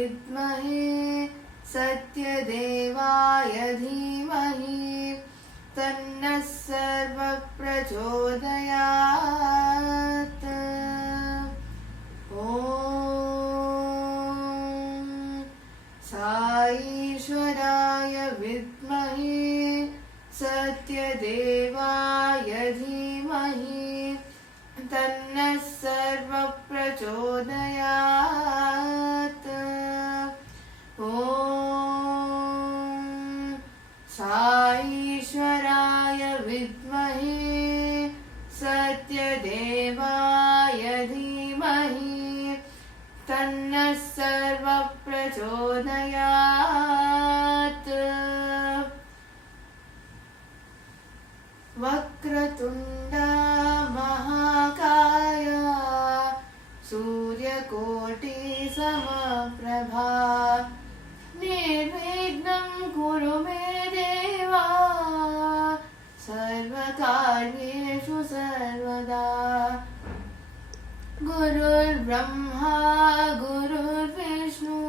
विद्महे सत्यदेवाय धीमहि तन्नः सर्वः प्रचोदयात्। ॐ साईश्वराय विद्महे सत्यदेवाय धीमहि तन्नः सर्वः प्रचोदयात्। ॐ साईश्वराय विद्महे सत्यदेवाय धीमहि तन्नः सर्वः प्रचोदयात्। वक्रतुण्डा महाकाय सूर्यकोटिसमप्रभा निर्विघ्नं कुरु मे देवा सर्वकार्येषु सर्वदा। गुरुर्ब्रह्मा गुरुर्विष्णु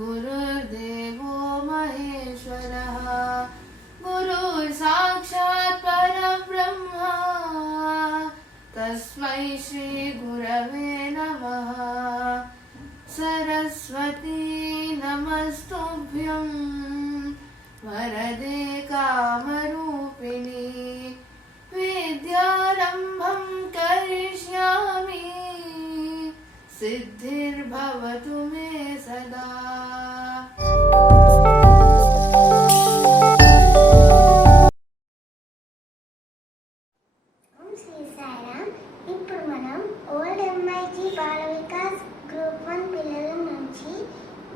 गुरुर्देवो महेश्वरः गुरुर्साक्षात् परब्रह्मा तस्मै श्री गुरवे नमः। सरस्वती नमस्तुभ्यं वरदे कामरूपिणी विद्यारम्भं करिष्यामि सिद्धिर्भवतु मे सदा। శ్రీ సాయిరామ్. ఇప్పుడు మనం old MIG Bala Vikas group 1 పిల్లల నుంచి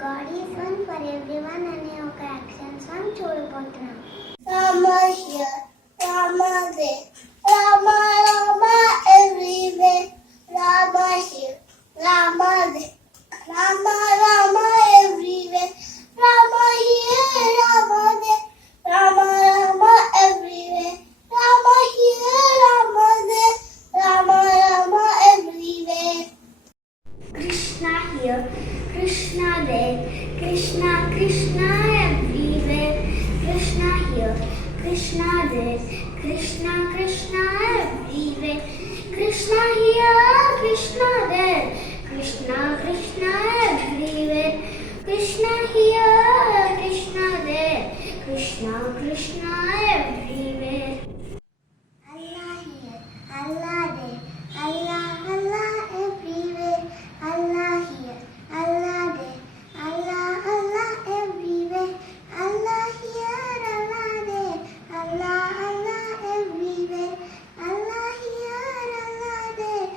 God is one for everyone అనే ఒక యాక్షన్ సాంగ్ చూడబోతున్నాం. Rama here, Rama there, Rama Rama everywhere, Rama here, Rama there, Rama Rama everywhere, Rama here, Rama there, Rama Rama everywhere, Rama here, Rama there, Rama Rama everywhere. Krishna here, Krishna there, Krishna Krishna everywhere, Krishna here, Krishna there, Krishna Krishna everywhere, Krishna here, Krishna there, Krishna Krishna everywhere, Krishna here, Krishna there, Krishna Krishna everywhere. Allah here, Allah there, Allah Allah everywhere, Allah here, Allah there, Allah Allah everywhere, Allah here, Allah there, Allah Allah everywhere, Allah here, Allah there,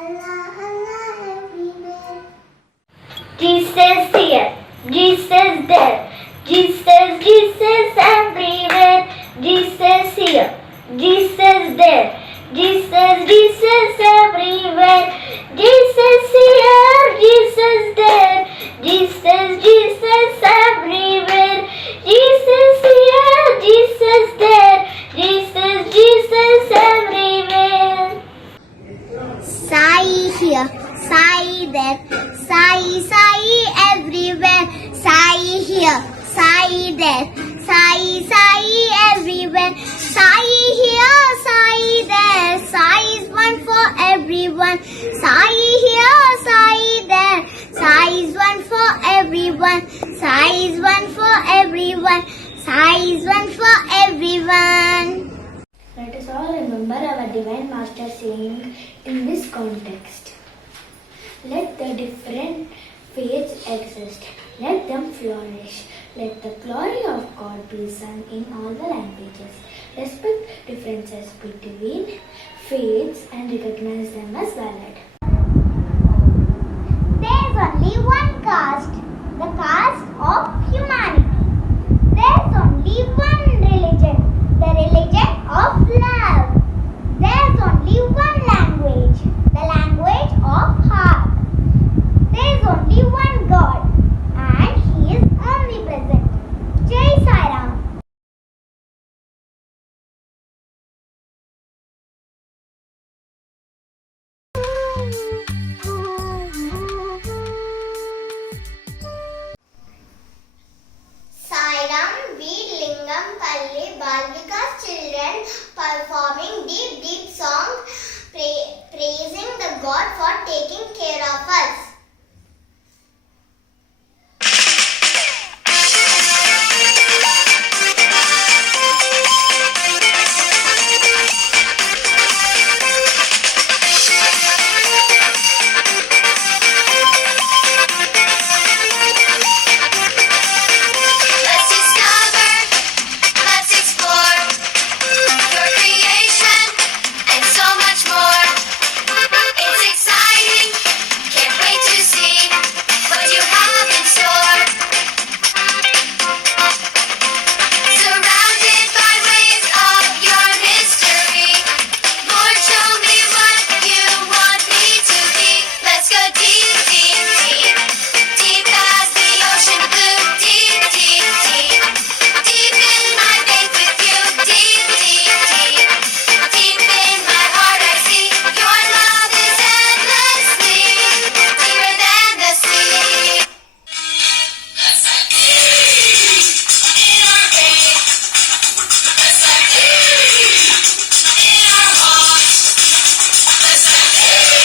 Allah Allah everywhere. Jesus here, Jesus there, Jesus Jesus everywhere, Jesus here, Jesus there, Jesus Jesus everywhere, Jesus here, Jesus there, Jesus Jesus everywhere, Jesus here, Jesus there, Jesus Jesus everywhere. Sai here, Sai there, Sai Sai everywhere, Sai here, Sai there, Sai Sai everywhere, Sai here, Sai there, Sai is one for everyone, Sai here, Sai there, Sai is one for everyone, Sai is one for everyone, Sai is one for everyone. Let us all remember our Divine Master saying in this context, let the different faiths exist, let them flourish, let the glory of God be sung in all the languages, respect differences between faiths and recognize them as valid. There is only one caste, the caste of humanity. There is only one religion, the religion of love. There is only one language, the language of heart. There is only one God, and He is omnipresent. Jai Sai Ram. God for taking care of us. Let's discover, let's explore your creation and so much more. It's exciting, can't wait to see what you have in store. Surrounded by waves of your mystery, Lord, show me what you want me to be. Let's go deep, deep, deep, deep as the ocean blue. Deep, deep, deep, deep in my faith with you. Deep, deep, deep, deep in my heart I see your love is endlessly deeper than the sea. Let's dive deep in our faith. Let's dive deep in our walk. Let's dive deep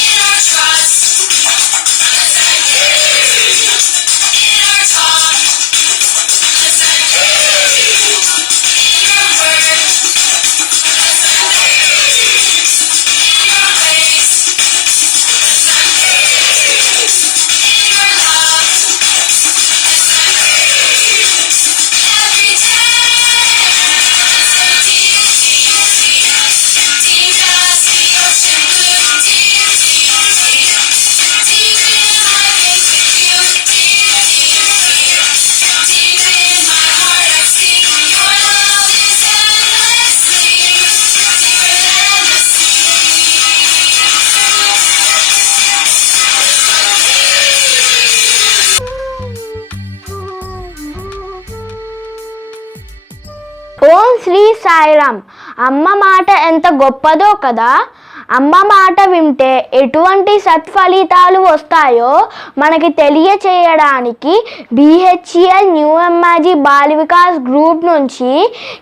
in our trust. Let's dive deep in our talk. Let's dive deep in your word. Let's dive deep in your ways. Let's dive deep in your love. Let's dive deep every day. Let's go deep, deep, deep, deep as the ocean blue. Deep, deep, deep, deep in my faith with you. Deep, deep, deep, deep in my heart I see your love is endlessly deeper than the ఓం శ్రీ సాయిరామ్. అమ్మ మాట ఎంత గొప్పదో కదా. అమ్మ మాట వింటే ఎటువంటి సత్ఫలితాలు వస్తాయో మనకి తెలియచేయడానికి BHEL new MRG Bala Vikas group నుంచి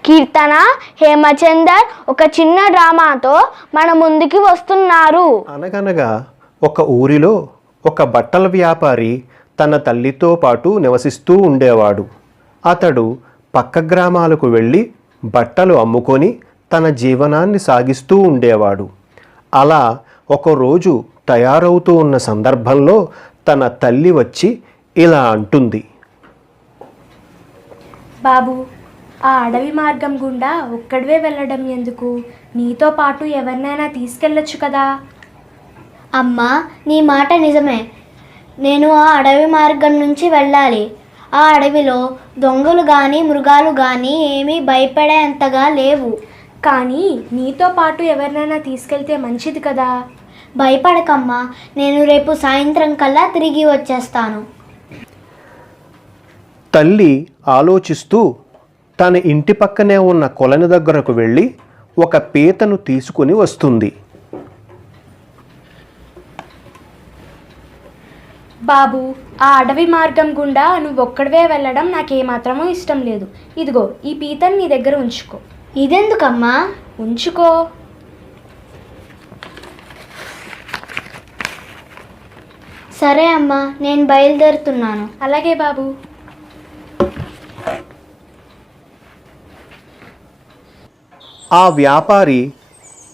కీర్తన హేమచందర్ ఒక చిన్న డ్రామాతో మన ముందుకి వస్తున్నారు. అనగనగా ఒక ఊరిలో ఒక బట్టల వ్యాపారి తన తల్లితో పాటు నివసిస్తూ ఉండేవాడు. అతడు పక్క గ్రామాలకు వెళ్ళి బట్టలు అమ్ముకొని తన జీవనాన్ని సాగిస్తూ ఉండేవాడు. అలా ఒకరోజు తయారవుతూ ఉన్న సందర్భంలో తన తల్లి వచ్చి ఇలా అంటుంది. బాబు, ఆ అడవి మార్గం గుండా ఒక్కడివే వెళ్ళడం ఎందుకు? నీతో పాటు ఎవరినైనా తీసుకెళ్ళొచ్చు కదా. అమ్మా, నీ మాట నిజమే. నేను ఆ అడవి మార్గం నుంచి వెళ్ళాలి. ఆ అడవిలో దొంగలు కానీ మృగాలు కానీ ఏమీ భయపడేంతగా లేవు. కానీ నీతో పాటు ఎవరినైనా తీసుకెళ్తే మంచిది కదా. భయపడకమ్మా, నేను రేపు సాయంత్రం కల్లా తిరిగి వచ్చేస్తాను. తల్లి ఆలోచిస్తూ తన ఇంటి పక్కనే ఉన్న కొలను దగ్గరకు వెళ్ళి ఒక పీతను తీసుకుని వస్తుంది. బాబు, ఆ అడవి మార్గం గుండా నువ్వు ఒక్కడివే వెళ్ళడం నాకేమాత్రమూ ఇష్టం లేదు. ఇదిగో ఈ పీతని నీ దగ్గర ఉంచుకో. ఇదెందుకమ్మా? ఉంచుకో. సరే అమ్మా, నేను బయలుదేరుతున్నాను. అలాగే బాబు. ఆ వ్యాపారి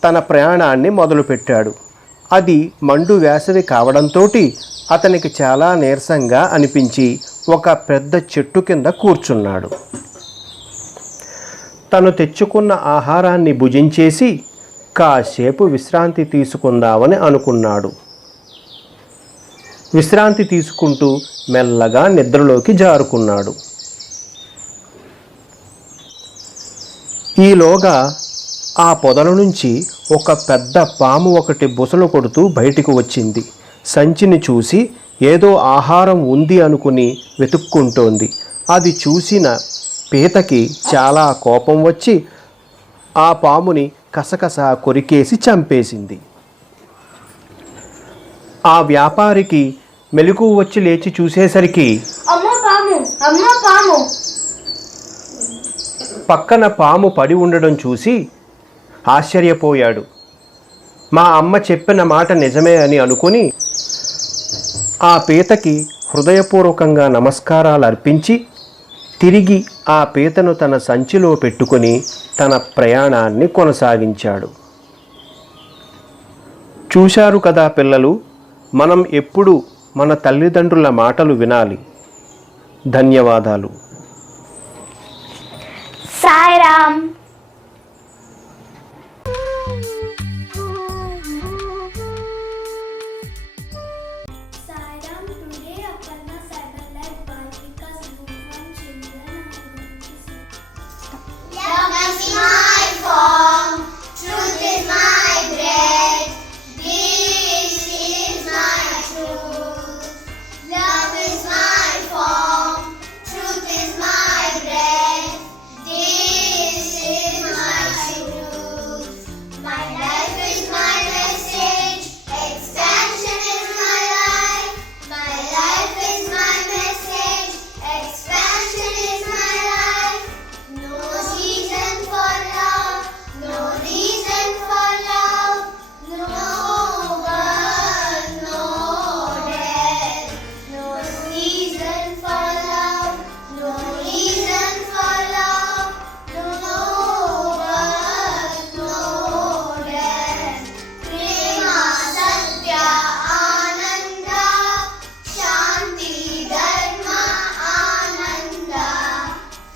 తన ప్రయాణాన్ని మొదలుపెట్టాడు. అది మండు వేసవి కావడంతో అతనికి చాలా నీరసంగా అనిపించి ఒక పెద్ద చెట్టు కింద కూర్చున్నాడు. తను తెచ్చుకున్న ఆహారాన్ని భుజించేసి కాసేపు విశ్రాంతి తీసుకుందామని అనుకున్నాడు. విశ్రాంతి తీసుకుంటూ మెల్లగా నిద్రలోకి జారుకున్నాడు. ఈలోగా ఆ పొదల నుంచి ఒక పెద్ద పాము ఒకటి బుసలు కొడుతూ బయటికి వచ్చింది. సంచిని చూసి ఏదో ఆహారం ఉంది అనుకుని వెతుక్కుంటోంది. అది చూసిన పీతకి చాలా కోపం వచ్చి ఆ పాముని కసకస కొరికేసి చంపేసింది. ఆ వ్యాపారికి మెలకువ వచ్చి లేచి చూసేసరికి అమ్మో పాము, అమ్మో పాము. పక్కన పాము పడి ఉండడం చూసి ఆశ్చర్యపోయాడు. మా అమ్మ చెప్పిన మాట నిజమే అని అనుకుని ఆ పీతకి హృదయపూర్వకంగా నమస్కారాలు అర్పించి తిరిగి ఆ పీతను తన సంచిలో పెట్టుకొని తన ప్రయాణాన్ని కొనసాగించాడు. చూశారు కదా పిల్లలు, మనం ఎప్పుడు మన తల్లిదండ్రుల మాటలు వినాలి. ధన్యవాదాలు. Sairam. Sairam, today Aparna Cyberlife Balvika's book from children are going to see. Love is my form, truth is my bread. This is my truth. Love is my form, truth is my bread. This is my truth. My life is my message. Expansion is my life. My life is my message. Expansion is my life. No reason for love. No reason for love. No birth, no death. No reason for love. No reason for love. No birth, no death. Prema Satya Ananda. Shanti Dharma Ananda.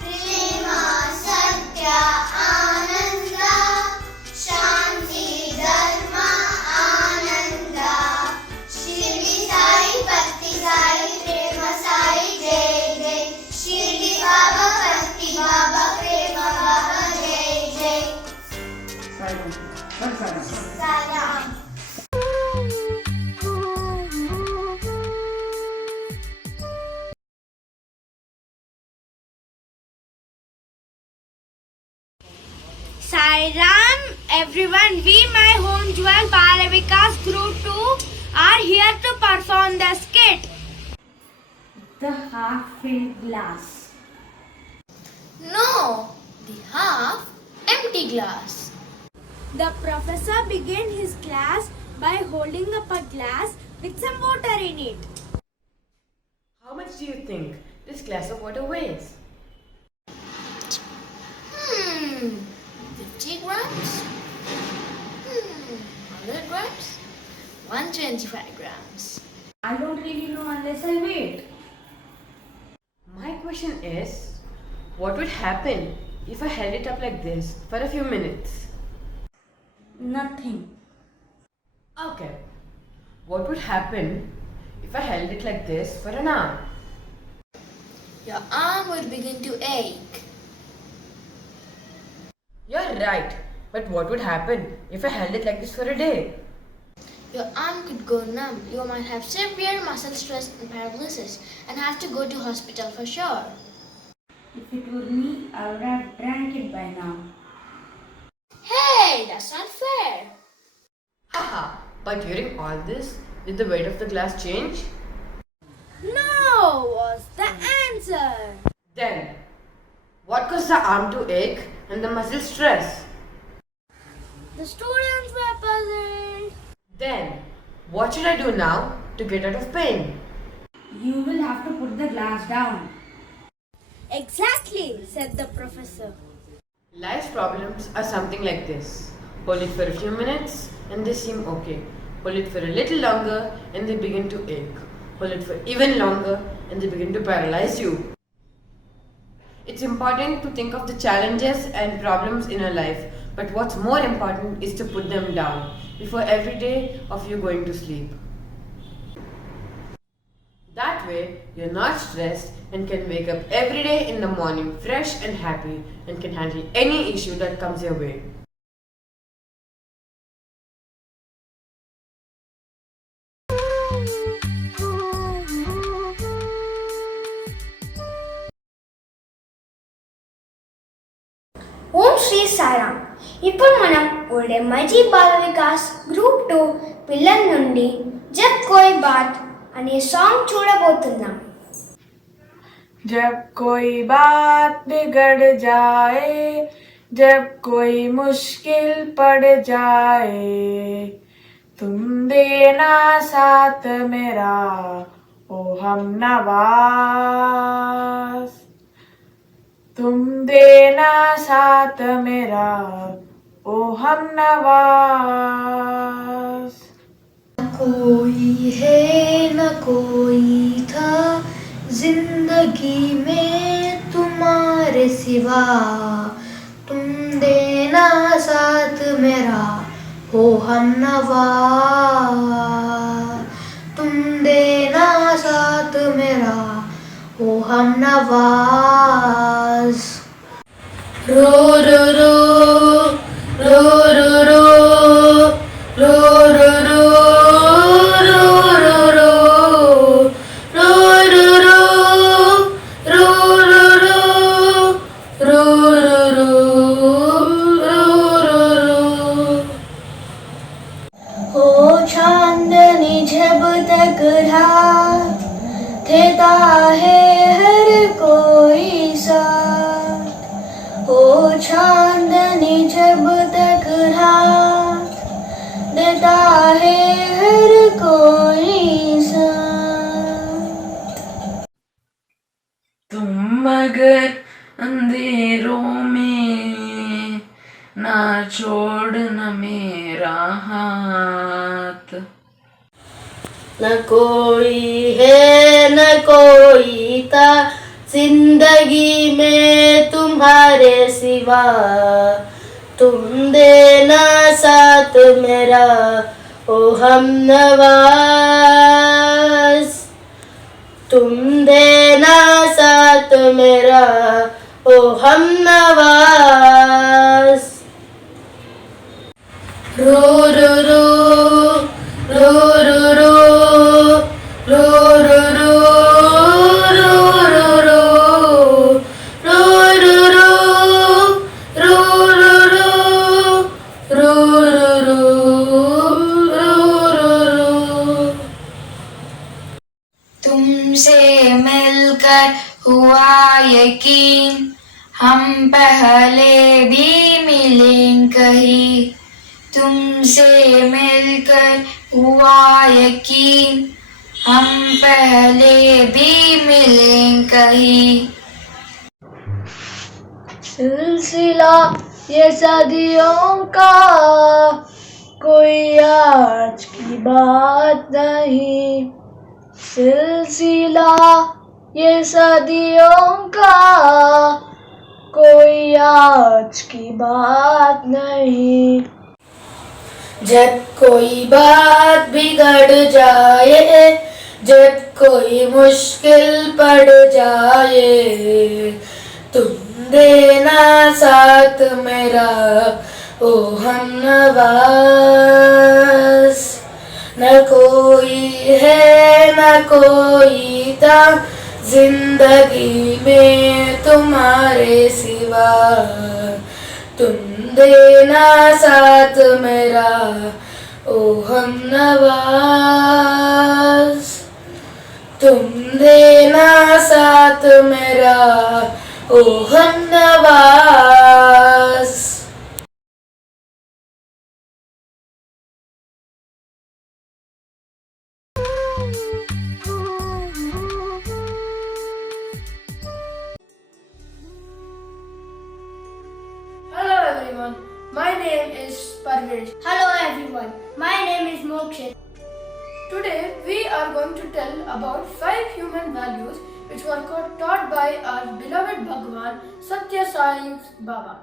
Prema Satya Ananda. Shanti Dharma Ananda. Shirdi Sai Bhakti Sai Prema Sai Jai Jai. Shirdi Baba Bhakti Baba Prema Baba Jai Jai. Salam. Sairam, everyone. We, my home jewel Balavikas Group 2, are here to perform the skit. The half-filled glass. No, the half empty glass. The professor began his class by holding up a glass with some water in it. How much do you think this glass of water weighs? 50 grams? 100 grams? 125 grams. I don't really know unless I wait. My question is, what would happen if I held it up like this for a few minutes? Nothing. Okay. What would happen if I held it like this for an hour? Your arm would begin to ache. You're right. But what would happen if I held it like this for a day? Your arm could go numb. You might have severe muscle stress and paralysis and have to go to hospital for sure. If it were me, I would have drank it by now. Hey, that's not fair. Haha. But during all this, did the weight of the glass change? No was the answer. Then, what caused the arm to ache and the muscle stress? The students were puzzled. Then, what should I do now to get out of pain? You will have to put the glass down. Exactly, said the professor. Life's problems are something like this. Hold it for a few minutes and they seem okay. Hold it for a little longer and they begin to ache. Hold it for even longer and they begin to paralyze you. It's important to think of the challenges and problems in our life, but what's more important is to put them down before every day of you going to sleep. That way, you're not stressed and can wake up every day in the morning fresh and happy and can handle any issue that comes your way. ఓం శ్రీ సాయిరామ్. ఇప్పుడు మనం ఓల్డెమ్మజీ Bala Vikas group 2 పిల్లల నుండి జబ్ కోయి bath అనే song చూడబోతున్నాం. जब कोई बात बिगड़ जाए, जब कोई मुश्किल पड़ जाए, तुम देना साथ मेरा ओ हम नवाज, तुम देना साथ मेरा ओ हम नवाज। कोई है न कोई था जिंदगी में तुम्हारे सिवा, तुम देना साथ मेरा हो हम नवाज, तुम देना साथ मेरा हो हम नवाज। रो रो रो रो रो रो रो रो रो चांदनी जब तक रात देता है हर कोई साथ, ओ चांदनी जब तक रात देता है हर कोई साथ। तुम मगर अंधेरों में ना छोड़ना मेरा हाथ, न कोई है न कोई था जिंदगी में तुम्हारे सिवा, तुम देना साथ मेरा ओ हम नवाज, तुम देना साथ मेरा ओ हम नवाज। रो रो रो रो रो रो रो रो रो रो रो रो रो रो रो रो रो रो। तुमसे मिलकर हुआ यकीन हम पहले भी मिलेंगे कहीं, तुमसे मिलकर हुआ यकीन हम पहले भी मिलेंगे कहीं। सिलसिला ये सदियों का कोई आज की बात नहीं, सिलसिला ये सदियों का कोई आज की बात नहीं। जब कोई बात बिगड़ जाए, जब कोई मुश्किल पड़ जाए, तुम देना साथ मेरा ओ हम नवाज। न कोई है न कोई था जिंदगी में तुम्हारे सिवा, तुम देना साथ मेरा ओ हम नवाज, तुम देना साथ मेरा ओ हम Nawaz. Hello everyone, my name is Parvesh. Hello everyone, my name is Mokshit. Today we are going to tell about 5 human values which were taught by our beloved Bhagwan Satya Sai Baba.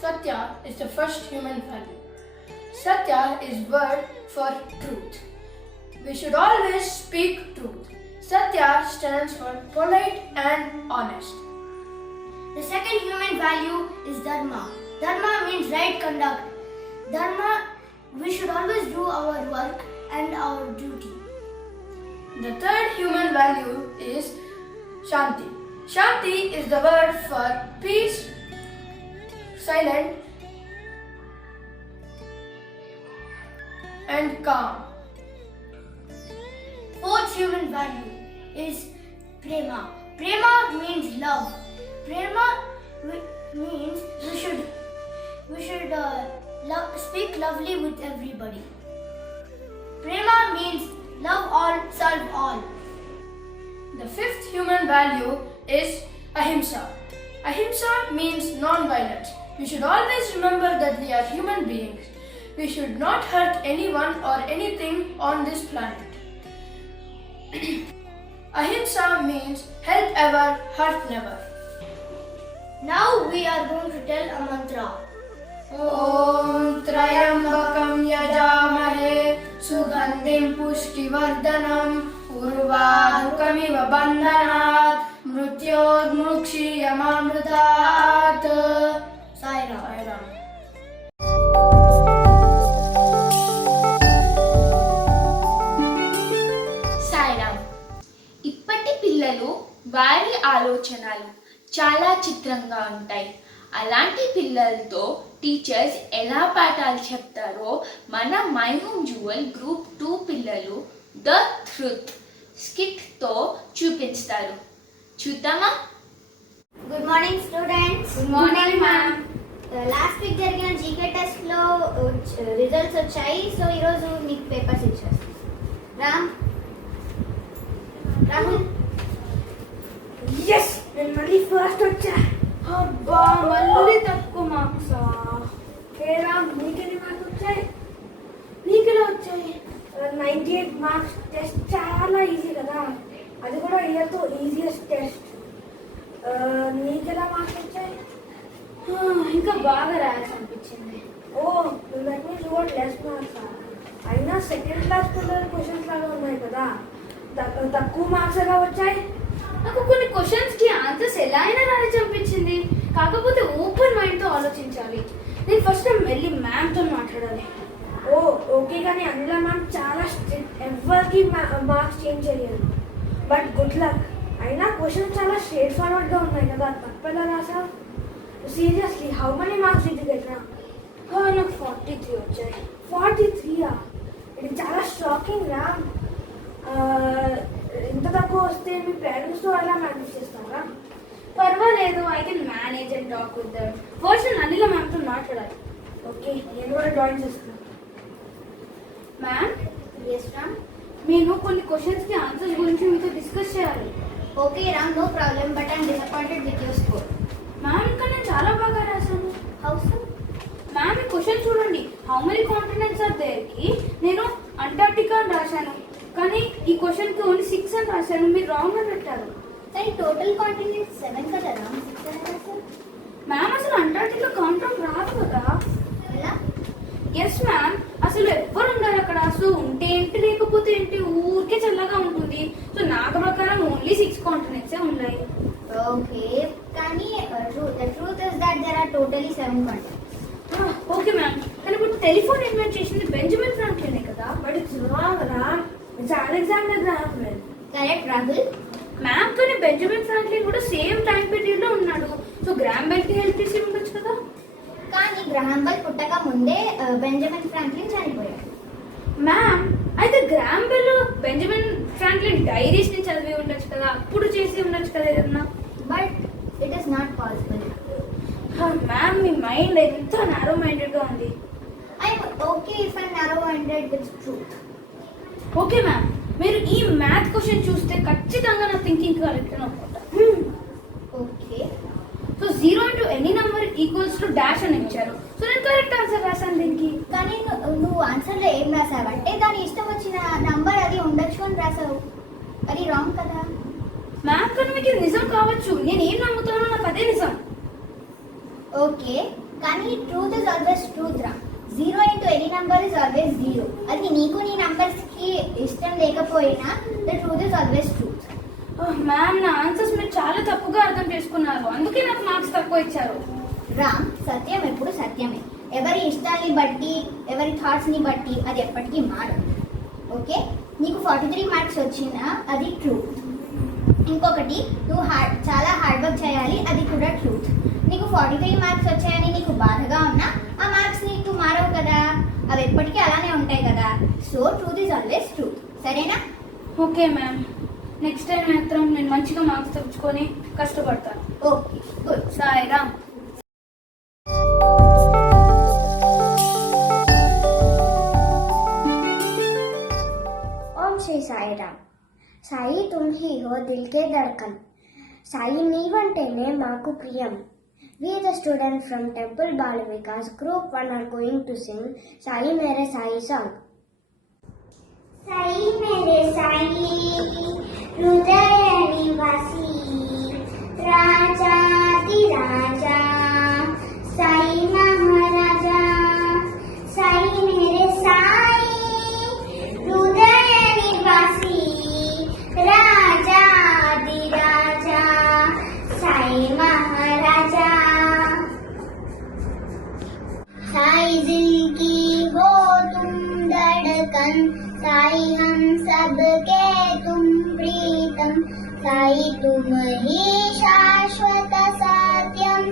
Satya is the first human value. Satya is word for truth. We should always speak truth. Satya stands for polite and honest. The second human value is Dharma. Dharma means right conduct. Dharma, we should always do our work and our duty. The third human value is Shanti. Shanti is the word for peace, silent and calm. Fourth human value is Prema. Prema means love. Prema means we should lovely with everybody. Prema means love all, serve all. The fifth human value is ahimsa. Ahimsa means non-violence. We should always remember that we are human beings. We should not hurt anyone or anything on this planet. Ahimsa means help ever, hurt never. Now we are going to tell a mantra. Om Trayambakam Yajamahe Sugandhim Pushtivardanam Urvarukamiva Bandhanat Mrutyodmukshiyamamrutat. Sai Ram. Sairam. ఇప్పటి పిల్లలు వారి ఆలోచనలు చాలా చిత్రంగా ఉంటాయి. అలాంటి పిల్లలతో teachers ఎలా పాఠాలు చెప్తారో మన మై హోమ్ జ్యువెల్ గ్రూప్ 2 పిల్లలు ద ట్రూత్ స్కిట్తో చూపిస్తారు. చూద్దామా? Good morning students. Good morning, ma'am. Last week జరిగిన జీకే టెస్ట్ లో రిజల్ట్స్ వచ్చాయి. సో ఈరోజు మీకు పేపర్స్ ఇచ్చేస్తాను. రాహుల్ ఎస్ నేను మళ్ళీ ఫస్ట్ వచ్చా. అబ్బా మళ్ళీ తక్కువ మార్క్సా? రామ్ నీకెన్ని మార్క్స్ వచ్చాయి? నీకెలా వచ్చాయి? 98 మార్క్స్. టెస్ట్ చాలా ఈజీ కదా, అది కూడా ఇయర్తో ఈజియెస్ట్ టెస్ట్. నీకెలా మార్క్స్ వచ్చాయి? ఇంకా బాగా రాయాల్సి అనిపించింది. Oh that means you what less marks. అయినా సెకండ్ క్లాస్ పిల్లల క్వశ్చన్స్ లాగా ఉన్నాయి కదా, తక్కువ మార్క్స్ ఎలా వచ్చాయి? నాకు కొన్ని క్వశ్చన్స్ కి ఆన్సర్స్ ఎలా అయినా రాయాల్సి అనిపించింది. కాకపోతే ఓపెన్ మైండ్ తో ఆలోచించాలి. నేను ఫస్ట్ వెళ్ళి మ్యామ్ తో మాట్లాడాలి. ఓ ఓకే, కానీ అందులో మ్యామ్ చాలా స్ట్రిక్ట్, ఎవరికి మార్క్స్ చేంజ్ చేయలేదు. But good luck. అయినా క్వశ్చన్స్ చాలా స్ట్రేట్ ఫార్వర్డ్గా ఉన్నాయి కదా, తప్పెలా రాసావు? సీరియస్లీ హౌ మెనీ మార్క్స్ ఇది కదా? నాకు 43 వచ్చాయి. 43? ఇది చాలా షాకింగ్ రా. ఇంత తక్కువ వస్తే మీ పేరెంట్స్తో ఎలా మేనేజ్ చేస్తారా? పర్వాలేదు, I can manage and talk with them. First నేను అనిల మ్యామ్ తో మాట్లాడాలి. ఓకే, నేను కూడా డ్రాయింగ్ చేస్తున్నాను. Ma'am, yes Ram. నేను కొన్ని క్వశ్చన్స్ కి ఆన్సర్స్ గురించి మీతో డిస్కస్ చేయాలి. Okay Ram, no problem, but I'm disappointed with your score. Ma'am, ఇంకా నేను చాలా బాగా రాశాను. How so? మ్యామ్, ఈ క్వశ్చన్ చూడండి. How many continents are there కి నేను అంటార్టికా అని రాశాను, కానీ ఈ క్వశ్చన్ కి ఓన్లీ 6 అని రాశాను. మీరు రాంగ్ అని పెట్టారు. కానీ టోటల్ కాంటినెంట్స్ 7 కదా రామ్, 6 అని రాశారు. మ్యామ్, అసలు అంటార్టికా కౌంటర్ రాదు కదా? ఎలా? ఎస్ మ్యామ్, అసలు ఎవ్వరు ఉండరు అక్కడ. సో ఉంటే ఏంటి, లేకపోతే ఏంటి, ఊరికే చల్లగా ఉంటుంది. సో నాకు ప్రకారం ఓన్లీ 6 కాంటినెంట్సే ఉన్నాయి. ఓకే, కానీ the truth is that there are totally 7 continents. Okay ma'am, కానీ ఇప్పుడు టెలిఫోన్ ఇన్వెంట్ చేసింది బెంజమిన్ ఫ్రాంక్లినే కదా? బట్ ఇట్స్ రాంగ్ రా, it's Alexander Graham bell. Correct Rahul. Ma'am, కానీ బెంజమిన్ ఫ్రాంక్లిన్ కూడా సేమ్ టైం పీరియడ్ లో ఉన్నాడు. సో గ్రామ్ బెల్ కి హెల్ప్ చేసి ఉండొచ్చు కదా? కానీ గ్రహాం బెల్ పుట్టక ముందే బెంజమిన్ ఫ్రాంక్లిన్ చనిపోయాడు. మ్యామ్, అయితే gram bell Benjamin Franklin diaries ని చదివి ఉండొచ్చు కదా, అప్పుడు చేసి ఉండొచ్చు కదా ఏదన్నా? But it is not possible. Ma'am, me mind ఎంత నారో మైండెడ్ గా ఉంది. I'm okay if I narrow minded with truth. Okay ma'am, మీరు ఈ మ్యాథ్ క్వశ్చన్ చూస్తే ఖచ్చితంగా నా థింకింగ్ కరెక్ట్ అనుకుంటా. Okay, so 0 into any number equals to dash అని ఇచ్చారు. సో నేను కరెక్ట్ ఆన్సర్ రాశాను దీనికి. కానీ నువ్వు ఆన్సర్లో ఏం రాసావంటే దాని ఇష్టం వచ్చిన నంబర్ అది ఉండొచ్చు అని రాసావు. అది రాంగ్ కదా? మ్యామ్, కానీ మీకు ఇది నిజం కావచ్చు. నేను ఏం నమ్ముతానో నాకు అదే నిజం. ఓకే, కానీ ట్రూత్ ఇస్ ఆల్వేస్ ట్రూత్ రా. 0 into any number is always 0. అది నీకు నీ నంబర్స్కి ఇష్టం లేకపోయినా the truth is always truth. Ma'am, నా ఆన్సర్స్ మీరు చాలా తప్పుగా అర్థం చేసుకున్నారు, అందుకే నాకు మార్క్స్ తక్కువ ఇచ్చారు. రామ్, సత్యం ఎప్పుడు సత్యమే. ఎవరి ఇష్టాన్ని బట్టి, ఎవరి థాట్స్ని బట్టి అది ఎప్పటికీ మారదు. ఓకే, నీకు 43 మార్క్స్ వచ్చినా అది ట్రూత్. ఇంకొకటి, నువ్వు చాలా హార్డ్ వర్క్ చేయాలి, అది కూడా ట్రూత్. నీకు 43 మార్క్స్ వచ్చాయని నీకు బాధగా ఉన్నా ఆ మార్క్స్ నీకు మారవు కదా, అవి ఎప్పటికీ అలానే ఉంటాయి కదా. So truth is always truth. సరేనా? ఓకే మ్యామ్, నెక్స్ట్ టైం మాత్రం నేను మంచిగా మార్క్స్ తెచ్చుకొని కష్టపడతాను. Okay, good. సాయిరామ్. ही हो दिल के धड़कन साई नीवंटेने माकु प्रियम. We the students from Temple Bal Vikas Group 1 are going to sing Sai Mere Sai song. Sai Mere Sai Hridaya Nivasi Raja Di Raja Sai Maharaja Sai Mere Sai Hridaya Nivasi Raja Di Raja Sai Maharaja. Sai दिल की हो तुम धड़कन साई हम सब के तुम प्रीतम साई तुम ही शाश्वत सत्यम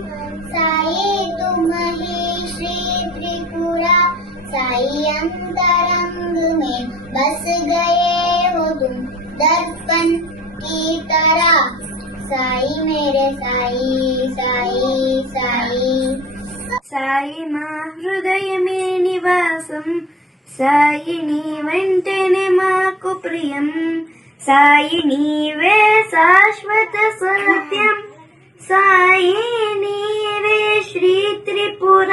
साई तुम ही श्री त्रिपुरा साई अंतरंग में बस गए हो तुम दर्पण की तरह साई मेरे साई साई साई. సాయి మా హృదయమే నివాసం సాయి నీ వెంటనే మాకు ప్రియం సాయి నీవే శాశ్వత సత్యం సాయి నీవే శ్రీ త్రిపుర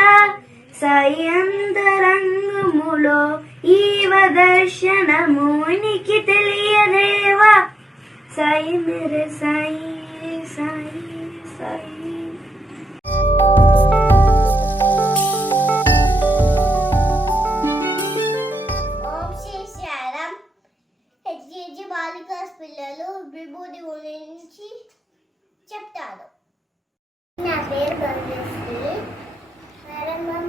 సాయి అంతరంగములో ఈవ దర్శనము నికి తెలియదేవా సాయి మేరే సాయి సాయి సాయి. ఓం శ్రీ సాయిరామ్. హెచ్జిజి బాలికాస్ పిల్లలు విభూది గురించి చెప్తారు. నా పేరు భవ్యశ్రీ. పరమం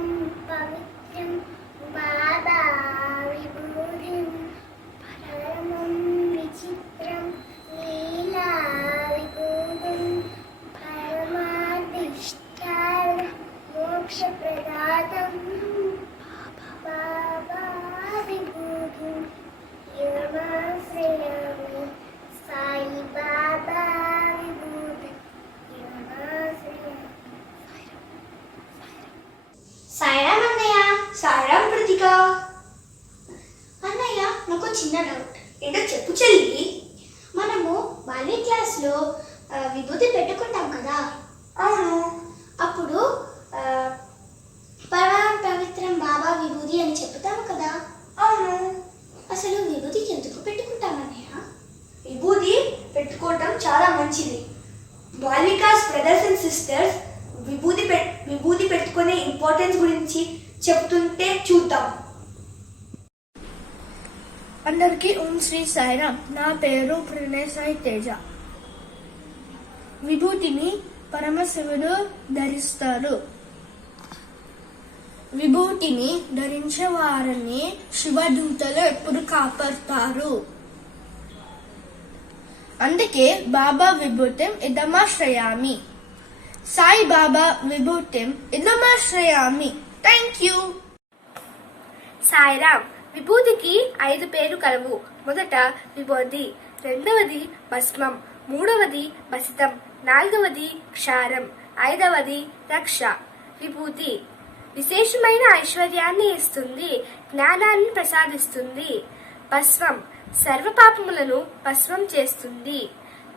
పవిత్రం బాబా విభూతిం పరమం విచిత్రం లీలా విభూతిం పరమాధిష్టానం మోక్షప్రదాతం బాబా విభూతిం యువమాశ్రయామి సాయి బాబా విభూతిం యువమాశ్రయామి. సాయిరామ్ అన్నయ్య. సాయిరామ్ కృతిక. అన్నయ్య నాకు చిన్న డౌట్. ఏంటో చెప్పు చెల్లి. మనము బాల్య క్లాస్లో విభూతి పెట్టుకుంటాం కదా. అవును. అప్పుడు పరమ పవిత్రం బాబా విభూతి అని చెప్తాము కదా. అవును. అసలు విభూతి ఎందుకు పెట్టుకుంటామన్నయ్య? విభూతి పెట్టుకోవటం చాలా మంచిది. బాలికాస్ బ్రదర్స్ అండ్ సిస్టర్స్ విభూతి పెట్టుకునే ఇంపార్టెన్స్ గురించి చెప్తుంటే చూద్దాం. అందరికీ ఓం శ్రీ సాయిరామ్. నా పేరు ప్రణయ్ సాయి తేజ. విభూతిని పరమశివుడు ధరిస్తారు. విభూతిని ధరించే వారిని శివదూతలు ఎప్పుడు కాపాడుతారు. అందుకే బాబా విభూతిం ఇదమాశ్రయామి. సాయి బాబా విభూతిం ఇదమాశ్రయామి. Thank you. సాయిరామ్. విభూతికి 5 పేర్లు కలవు. మొదట విభూతి, రెండవది భస్మం, మూడవది భసితం, నాలుగవది క్షారం, ఐదవది రక్ష. విభూతి విశేషమైన ఐశ్వర్యాన్ని ఇస్తుంది, జ్ఞానాన్ని ప్రసాదిస్తుంది. భస్మం సర్వపాపములను భస్మం చేస్తుంది.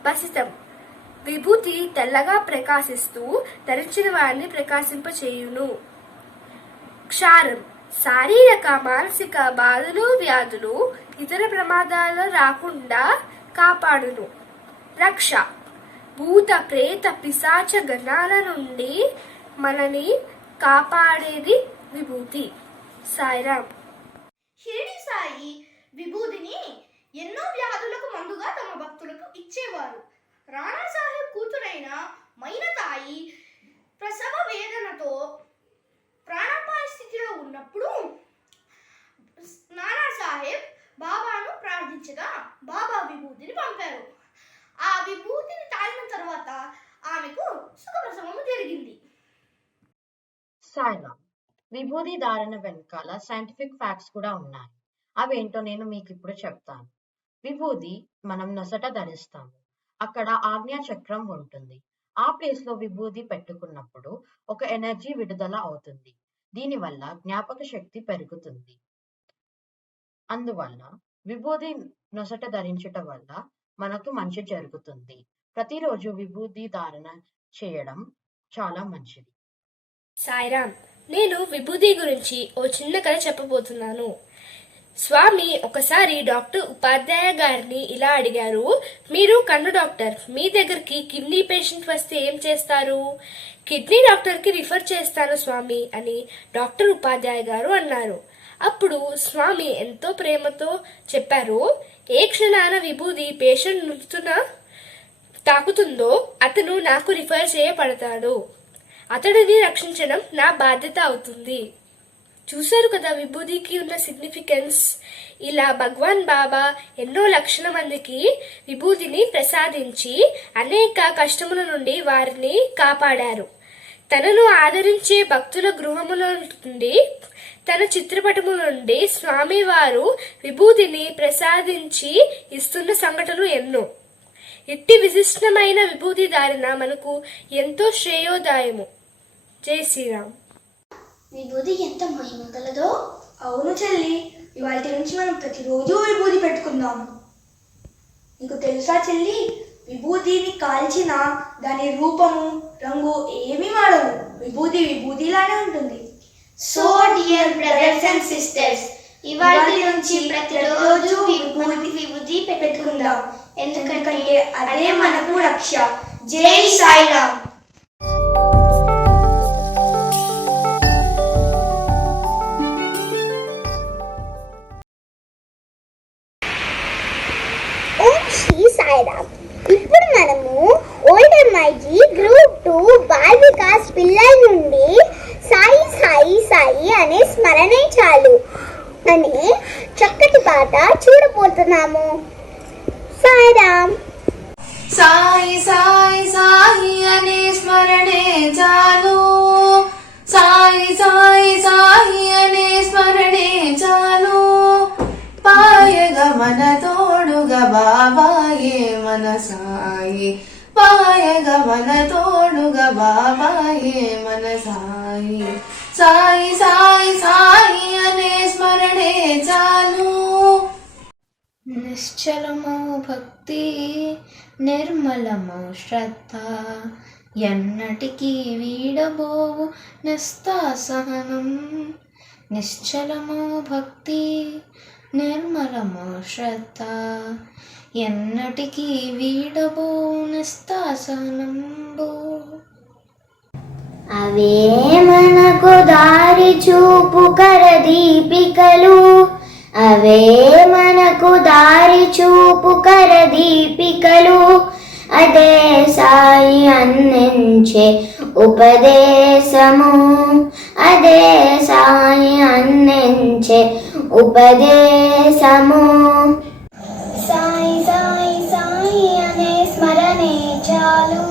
భసితం విభూతి తెల్లగా ప్రకాశిస్తూ ధరించిన వారిని ప్రకాశింపచేయును. క్షారం శారీరక మానసిక బాధలు వ్యాధులు ఇతర ప్రమాదాలు రాకుండా కాపాడును. రక్ష భూత ప్రేత పిశాచ గణాల నుండి మనని కాపాడేది విభూతి. సాయిరామ్. షిరిడి సాయి విభూతిని ఎన్నో వ్యాధులకు మందుగా తమ భక్తులకు ఇచ్చేవారు. రాణా సాహెబ్ కూతురైన మైనతాయి ప్రసవ వేదనతో ప్రాణాపాయ స్థితిలో ఉన్నప్పుడు నానా సాహెబ్ బాబాను ప్రార్థించగా బాబా విభూతిని పంపారు. ఆ విభూతిని తాగిన తర్వాత ఆమెకు సుఖప్రసవము జరిగింది. సాయిరామ్. విభూతి ధారణ వెనకాల సైంటిఫిక్ ఫ్యాక్ట్స్ కూడా ఉన్నాయి. అవేంటో నేను మీకు ఇప్పుడు చెప్తాను. విభూతి మనం నొసట ధరిస్తాము. అక్కడ ఆజ్ఞా చక్రం ఉంటుంది. ఆ ప్లేస్ లో విభూతి పెట్టుకున్నప్పుడు ఒక ఎనర్జీ విడుదల అవుతుంది. దీనివల్ల జ్ఞాపక శక్తి పెరుగుతుంది. అందువల్ల విభూతి నొసట ధరించటం వల్ల మనకు మంచి జరుగుతుంది. ప్రతిరోజు విభూది ధారణ చేయడం చాలా మంచిది. సాయిరామ్, నేను విభూది గురించి ఓ చిన్న కథ చెప్పబోతున్నాను. స్వామి ఒకసారి డాక్టర్ ఉపాధ్యాయ గారిని ఇలా అడిగారు, మీరు కన్ను డాక్టర్, మీ దగ్గరికి కిడ్నీ పేషెంట్ వస్తే ఏం చేస్తారు? కిడ్నీ డాక్టర్కి రిఫర్ చేస్తాను స్వామి అని డాక్టర్ ఉపాధ్యాయ గారు అన్నారు. అప్పుడు స్వామి ఎంతో ప్రేమతో చెప్పారు, ఏ క్షణాన విభూది పేషెంట్ నుదుటిన తాకుతుందో అతను నాకు రిఫర్ చేయబడతాడు. అతడిని రక్షించడం నా బాధ్యత అవుతుంది. చూశారు కదా విభూదికి ఉన్న సిగ్నిఫికెన్స్. ఇలా భగవాన్ బాబా ఎన్నో లక్షల మందికి విభూదిని ప్రసాదించి అనేక కష్టముల నుండి వారిని కాపాడారు. తనను ఆదరించే భక్తుల గృహముల నుండి, తన చిత్రపటము నుండి స్వామివారు విభూతిని ప్రసాదించి ఇస్తున్న సంఘటనలు ఎన్నో. ఇట్టి విశిష్టమైన విభూతి ధారణ మనకు ఎంతో శ్రేయోదాయము. జై శ్రీరామ్. విభూది ఎంత మహిమ కలదో. అవును చెల్లి, ఇవాళ నుంచి మనం ప్రతిరోజు విభూది పెట్టుకుందాం. నీకు తెలుసా చెల్లి, విభూతిని కాల్చిన దాని రూపము రంగు ఏమీ మారవు. విభూతి విభూతిలానే ఉంటుంది. So dear brothers and sisters, ఇవాళ నుంచి ప్రతిరోజు విభూది పెట్టుకుందాం. ఎందుకంటే అదే మనకు రక్ష. జై సాయిరామ్. ఓం శ్రీ సాయిరామ్. ఇప్పుడు మనము old MIG group 2 ball Vikas పిల్లల నుండి సాయి సాయి సాయి అనే స్మరణే చాలు అనే చక్కటి పాట చూడబోతున్నాము. సాయిరామ్. సాయి సాయి సాయి అనే స్మరణే చాలు, సాయి సాయి సాయి అనే స్మరణే చాలు, పాయగా మన తోడుగా బాబాయే మన సాయి, పాయగా మన తోడుగా బాబాయే మన సాయి, సాయి సాయి సాయి అనే స్మరణే చాలు. నిశ్చలమౌ భక్తి, నిర్మలమౌ శ్రద్ధ, ఎన్నటికీ వీడబోవు నిస్తాసహనం. నిశ్చలమౌ భక్తి, నిర్మలమౌ శ్రద్ధ, ఎన్నటికీ వీడబోవు నిస్తాసహనంబో. అవే మనకు దారి చూపు కరదీపికలు, అవే మనకు దారి చూపు కరదీపికలు, అదే సాయి అందించే ఉపదేశము, అదే సాయి అందించే ఉపదేశము. సాయి సాయి సాయి అనే స్మరణే చాలు,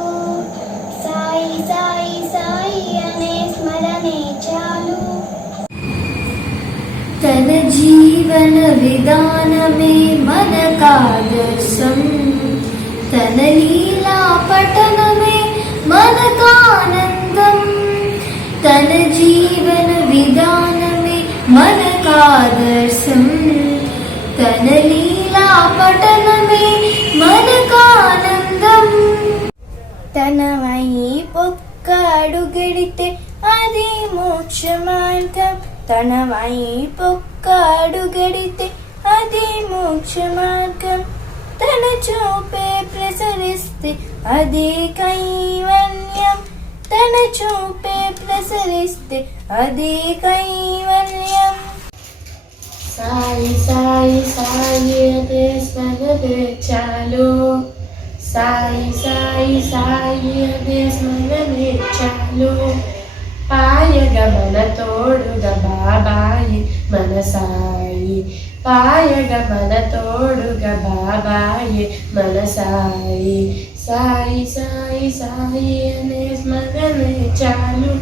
సాయి సాయి సాయి అనే స్మరణే చాలు. తన జీవన విధానమే మనకాదర్శం, తన లీలా పఠనమే మనకానందం, తన జీవన విధానమే మనకాదర్శం, తన లీలా పఠనమే మనకానందం. తన వైపొక్క అడుగెడితే అది మోక్ష మార్గం, తన వైపొక్క అడుగెడితే అది మోక్ష మార్గం, తన చూపే ప్రసరిస్తే అదే కైవల్యం, తన చూపే ప్రసరిస్తే అదే కైవల్యం. సాయి సాయి సాయి అనే స్మరణే చాలు, సాయి సాయి సాయి అనే స్మరణే చాలు, పాయగా మన తోడుగా బాబాయి మన సాయి, పాయగా మన తోడుగా బాబాయి మన సాయి, సాయి సాయి సాయి అనే స్మరణే చాలు,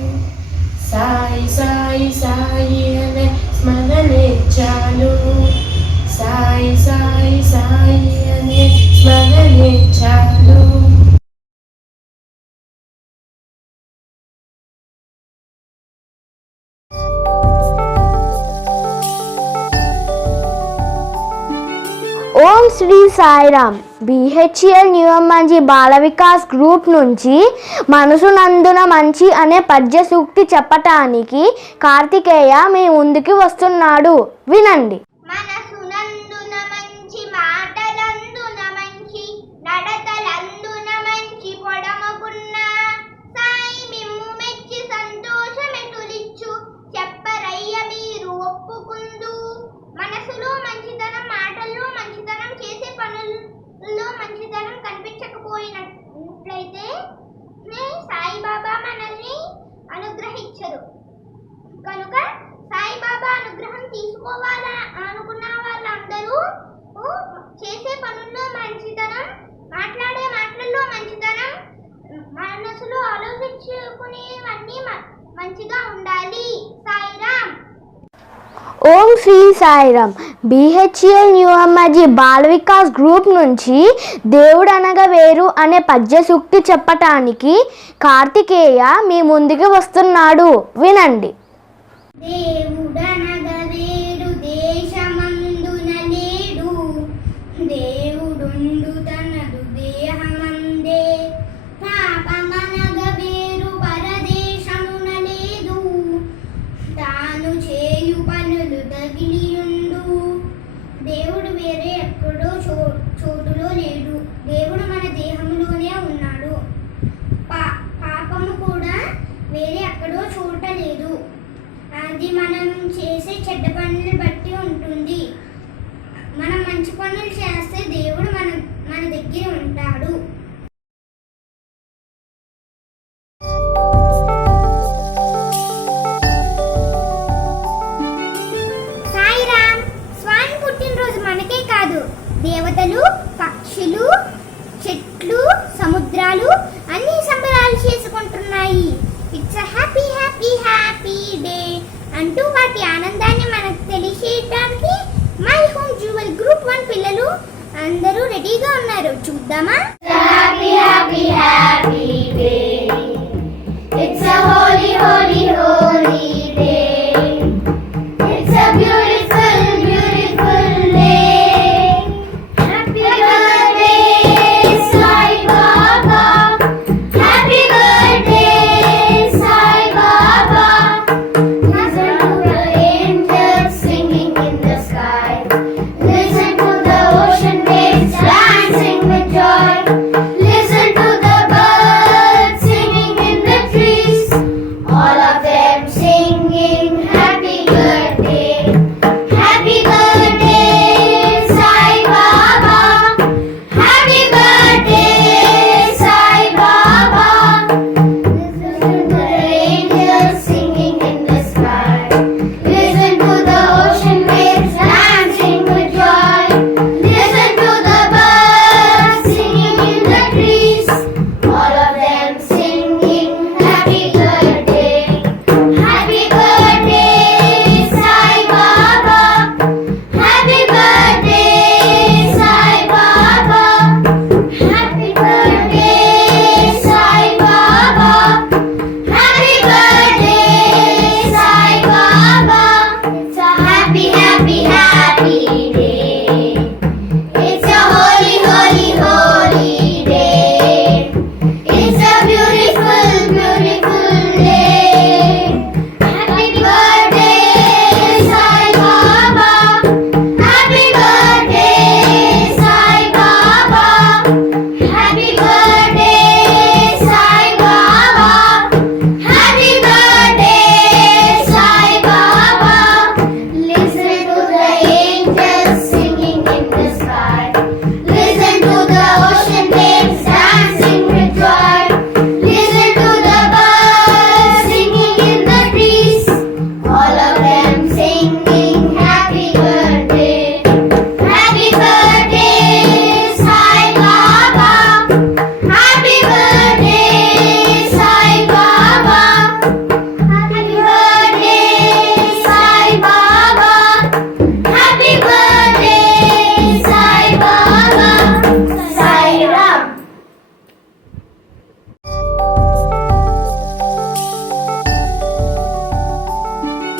సాయి సాయి సాయి అనే స్మరణే చాలు, సాయి సాయి సాయి అనే స్మరణే చాలు. ఓం శ్రీ సాయిరామ్. BHEL న్యూమంజి బాల వికాస్ గ్రూప్ నుంచి మనసునందున మంచి అనే పద్య సూక్తి చెప్పటానికి కార్తికేయ మీ ముందుకు వస్తున్నాడు, వినండి. మనసునందున మంచి మాటలందున మంచి నడతలందున మంచి పొడమగున్న సాయి మిమ్ము మెచ్చి సంతోషమెటులిచ్చు చెప్పరయ్య మీరు ఒప్పుకుందు. మనసులో మంచితనం, మాటల్లో మంచితనం, చేసే పనుల్లో మంచితనం కనిపించకపోయినట్లయితే సాయిబాబా మనల్ని అనుగ్రహించరు. కనుక సాయిబాబా అనుగ్రహం తీసుకోవాలా అనుకున్న వాళ్ళందరూ చేసే పనుల్లో మంచితనం, మాట్లాడే మాటల్లో మంచితనం, మనసులో ఆలోచించుకునేవన్నీ మంచిగా ఉండాలి. సాయిరామ్. ఓం శ్రీ సాయిరామ్. BHEL న్యూమంజి బాల వికాస్ గ్రూప్ నుంచి దేవుడు అనగా వేరు అనే పద్య సూక్తి చెప్పటానికి కార్తికేయ మీ ముందుకు వస్తున్నాడు, వినండి. దేవుడనగా వేరు దేశమందున లేడు, దేవుడుండు తనదు దేహమందే. పాపమనగా వేరు పరదేశమున లేదు, తాను చేయు పనులు తగిలియుండు. దేవుడు వేరే ఎక్కడో చోటులో లేడు, దేవుడు మన దేహంలోనే ఉన్నాడు. పాపము కూడా వేరే ఎక్కడో చోట లేదు, అది మనం చేసే చెడ్డ పనులు బట్టి ఉంటుంది. మనం మంచి పనులు చేస్తే దేవుడు మన దగ్గర ఉంటాడు. సాయిరామ్. స్వామి పుట్టినరోజు మనకే కాదు, దేవతలు, పక్షులు, చెట్లు, సముద్రాలు అన్ని సంబరాలు చేసుకుంటున్నాయి. It's a happy happy happy day అంటూ వాటి ఆనందాన్ని మనకు తెలియజేయడానికి మై హోమ్ జ్యువెల్ గ్రూప్ 1 పిల్లలు అందరూ రెడీగా ఉన్నారు. చూద్దామా? Happy happy happy day, it's a holy holy holy day, it's a beautiful beautiful day. Happy birthday Sai Baba, happy birthday Sai Baba. Listen to the angels singing in the sky, listen to the ocean waves dancing with joy, listen to the birds singing in the trees, all of them singing happy birthday, happy birthday Sai Baba, happy birthday Sai Baba. Listen to the angels singing in the sky, listen to the ocean waves dancing with joy, listen to the birds singing in the trees, all of them singing happy birthday, happy birthday Sai Baba, happy birthday Sai Baba, happy birthday Sai Baba, happy birthday Sai Baba. It's a happy happy happy day, it's a holy holy holy day, it's a beautiful beautiful day. Happy birthday Sai Baba, happy birthday Sai Baba, happy birthday Sai Baba, happy birthday Sai Baba. Listen to the angels singing in the sky, listen to the ocean waves dancing with joy, listen to the birds singing in the trees, all of them singing happy birthday, happy birthday Sai Baba, happy birthday Sai Baba, happy birthday Sai Baba, happy birthday Sai Baba. Sai Ram.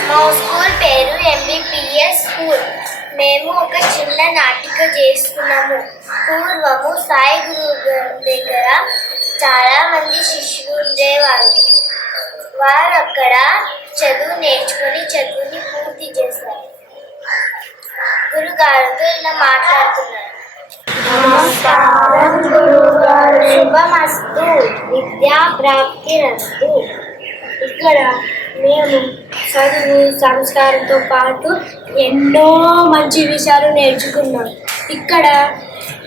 మా school పేరు MBPS school. మేము ఒక చిన్న నాటిక చేస్తున్నాము. పూర్వము సాయి గురువు దగ్గర చాలా మంది శిష్యులు ఉండేవారు. వారు అక్కడ చదువు నేర్చుకుని చదువుని పూర్తి చేశారు. గురుగారితో ఇలా మాట్లాడుతున్నారు. నమస్కారం గురుగారు. శుభమస్తు, విద్యా ప్రాప్తిరస్తు. ఇక్కడ మేము చదువు సంస్కారంతో పాటు ఎన్నో మంచి విషయాలు నేర్చుకున్నాం. ఇక్కడ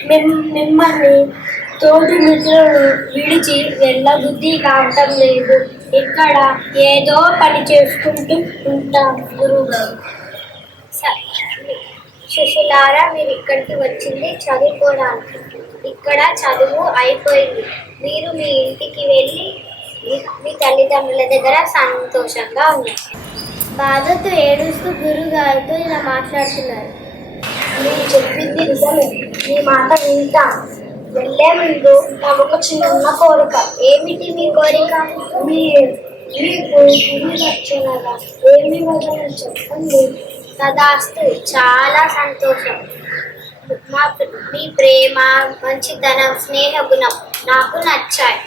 మిమ్మల్ని తోటి మిత్రులను విడిచి వెళ్ళబుద్ధి కావటం లేదు. ఇక్కడ ఏదో పని చేసుకుంటూ ఉంటాం. గురువుగారు, శిష్యులారా, మీరు ఇక్కడికి వచ్చింది చదువుకోవడానికి. ఇక్కడ చదువు అయిపోయింది. మీరు మీ ఇంటికి వెళ్ళి మీ తల్లిదండ్రుల దగ్గర సంతోషంగా ఉన్నారు. బాధతో ఏడుస్తూ గురుగారితో ఇలా మాట్లాడుతున్నారు. మీరు చెప్పింది నిజమే, మీ మాట వింటా. వెళ్ళే ముందు నాకు ఒక చిన్న కోరిక. ఏమిటి మీ కోరిక? మీకు వచ్చేలాగా ఏమి వదన చెప్పండి. తదాస్తు, చాలా సంతోషం. మీ ప్రేమ, మంచితనం, స్నేహ గుణం నాకు నచ్చాయి.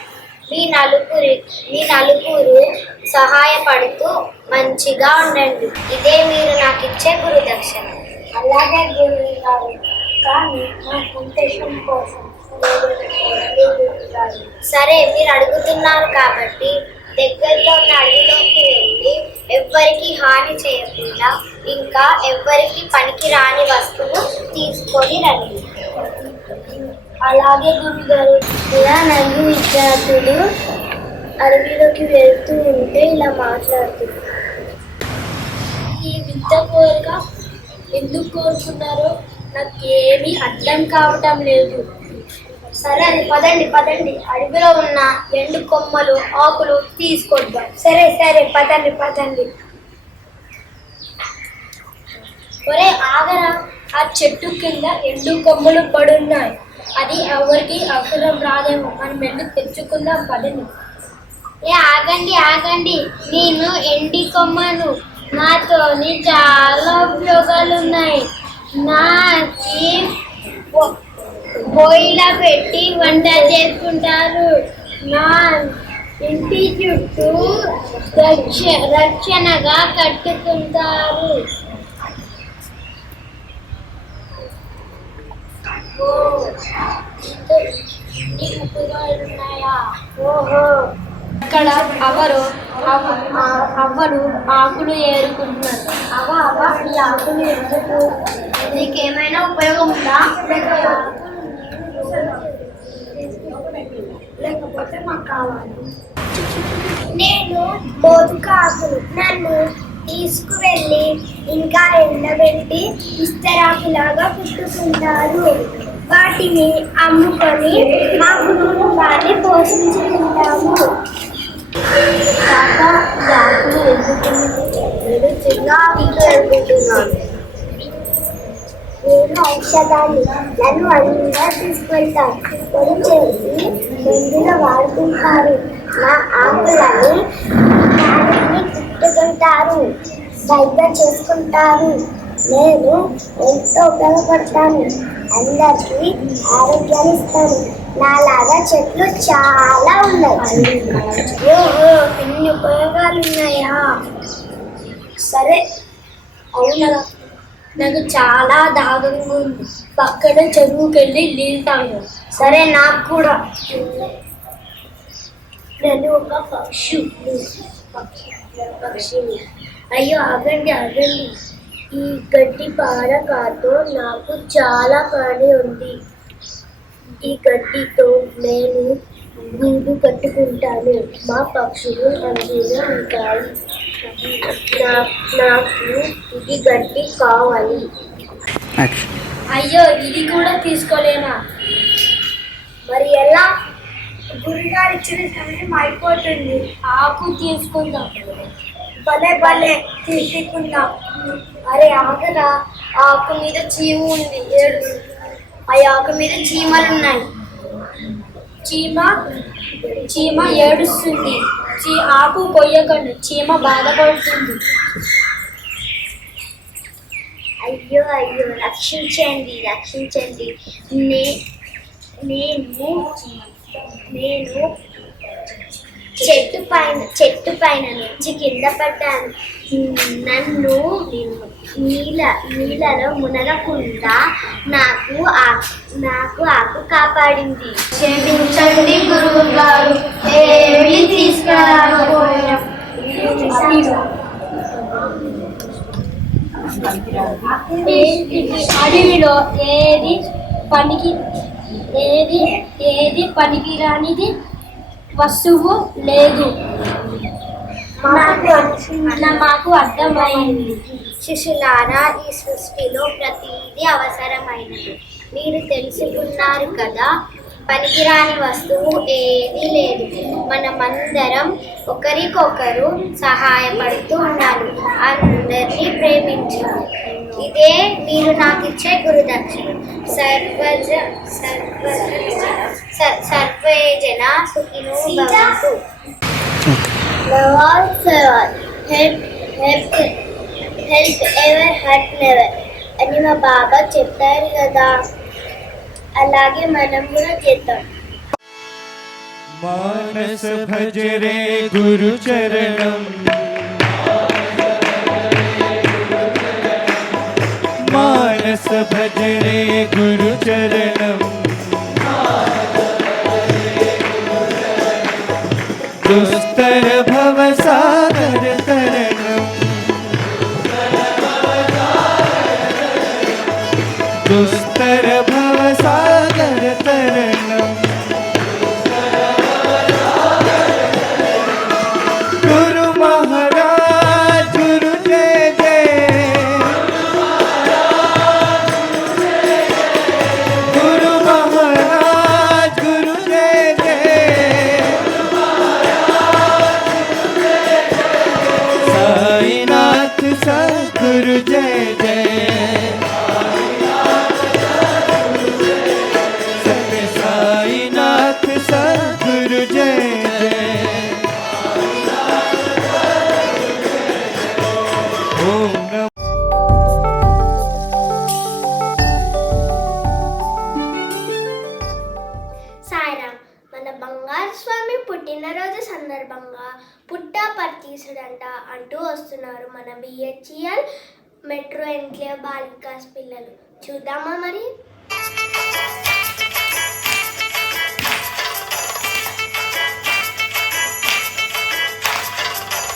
మీ నలుగురు సహాయపడుతూ మంచిగా ఉండండి. ఇదే మీరు నాకు ఇచ్చే గురు దక్షిణ. అలాగే గురువు గారు, కానీ నా సంతోషం కోసం సరే, మీరు అడుగుతున్నారు కాబట్టి దగ్గరలో ఉన్న అడవిలోకి వెళ్ళి ఎవ్వరికి హాని చేయకుండా ఇంకా ఎవ్వరికి పనికి రాని వస్తువు తీసుకొని రండి. అలాగే గురుగారు. ఇలా నలుగురు విద్యార్థులు అడవిలోకి వెళ్తూ ఉంటే ఇలా మాట్లాడుతున్నారు. ఈ విద్య కోరిక ఎందుకు కోరుకున్నారో నాకు ఏమీ అర్థం కావటం లేదు. సరే, పదండి పదండి, అడవిలో ఉన్న ఎండు కొమ్మలు ఆకులు తీసుకొద్దాం. సరే సరే, పదండి పదండి. ఒరే ఆగరా, ఆ చెట్టు కింద ఎండు కొమ్మలు పడున్నాయి. అది ఎవరికి అవసరం రాదేమో, మనం ఎందుకు తెచ్చుకుందాం, పదండి. ఆగండి ఆగండి, నేను ఎండి కొమ్మను. నాతోని చాలా ఉపయోగాలు ఉన్నాయి. నాకి పొయ్యిలా పెట్టి వంట చేసుకుంటారు. నా ఇంటి చుట్టూ రక్షణగా కట్టుకుంటారు. ఓహో, ఇక్కడ అవ్వలు ఆకులు ఏరుకుంటున్నారు. ఈ ఆకులు ఎందుకు? నీకేమైనా ఉపయోగం ఉందా? లేకపోతే మాకు కావాలి. నేను బోధక ఆకులు. నన్ను తీసుకువెళ్ళి ఇంకా ఎండబెట్టి ఇస్తరాకులాగా కుట్టుకుంటారు. వాటిని అమ్ముకొని మా కుటుంబాన్ని పోషించుకుంటాము. నేను చిన్న ఆకులు ఎదుర్కొంటున్నాను. నేను ఔషధాన్ని నన్ను అందరూ తీసుకెళ్తాను. పొడి చేసి మందులో వాడుకుంటారు. నా ఆకులని కుట్టుకుంటారు, వైద్యం చేసుకుంటారు. నేను ఎంతో ఉపయోగపడతాను. అందరికీ ఆరోగ్యాన్ని ఇస్తాను. నాలాగా చెట్లు చాలా ఉన్నాయి. ఓహో, ఎన్ని ఉపయోగాలు ఉన్నాయా? సరే, అవునా, నాకు చాలా దాహంగా ఉంది. పక్కన చెరువుకెళ్ళి నీళ్ళు తాగు. సరే, నాకు కూడా. నేను ఒక పక్షిని. అయ్యో, ఆగండి ఆగండి, ఈ గడ్డి పారకాతో నాకు చాలా పని ఉంది. ఈ గడ్డితో నేను గూడు కట్టుకుంటాను. మా పక్షులు మంచిగా ఉంటాయి. నాకు ఇది గడ్డి కావాలి. అయ్యో, ఇది కూడా తీసుకోలేనా? మరి ఎలా? గురుగారు ఇచ్చిన సమయం అయిపోతుంది. ఆకు తీసుకుందాం. భలే భలే, తీసుకుందాం. అరే ఆగరా, ఆకు మీద చీమ ఉంది. ఆ ఆకు మీద చీమలు ఉన్నాయి. చీమ ఏడుస్తుంది. ఆకు కొయ్యకండి, చీమ బాధపడుతుంది. అయ్యో అయ్యో, రక్షించండి రక్షించండి. నేను నేను చెట్టు పైన నుంచి కింద పడ్డాను. నన్ను నీళ్ళలో మునగకుండా నాకు ఆకు కాపాడింది. క్షమించండి గురువు గారు, ఏమీ తీసుకురాకపోయాం. అడవిలో ఏది పనికిరానిది వస్తువు లేదు. మాకు అర్థమైంది. శిశులారా, ఈ సృష్టిలో ప్రతిదీ అవసరమైనది మీరు తెలుసుకున్నారు కదా. పనికిరాని వస్తువు ఏదీ లేదు. మనమందరం ఒకరికొకరు సహాయపడుతూ ఉండాలి. అందరినీ ప్రేమించాలి. ఇదే మీరు నాకు ఇచ్చే గురుదక్షిణ. సర్వేజన సుఖినో భవంతు. హెల్ప్ ఎవర్ హర్ట్ నెవర్ అని మా బాబా చెప్పారు కదా, అలాగే మనం కూడా చేద్దాం. మానస భజరే గురు చరణం, మానస భజరే గురు చరణం, దుస్తర భవ సాగర తరణం, దుస్తర భవ సాగర తరణం, గురు మహారాజ్ గురు జయ జయ, గురు మహారాజ్ గురు జయ జయ, సాईनाथ सद्गुरु जय जय, सत्य साईनाथ सद्गुरु जय जय, ओम नमः। సాయిరామ్. మన బంగారు స్వామి పుట్టినరోజు సందర్భంగా పుట్టపర్తీసుడంట అంటూ వస్తున్నారు మన బిహెచ్ఎల్ మెట్రో ఎన్క్లేవ్ బాలికాస్ పిల్లలు. చూద్దామా మరి?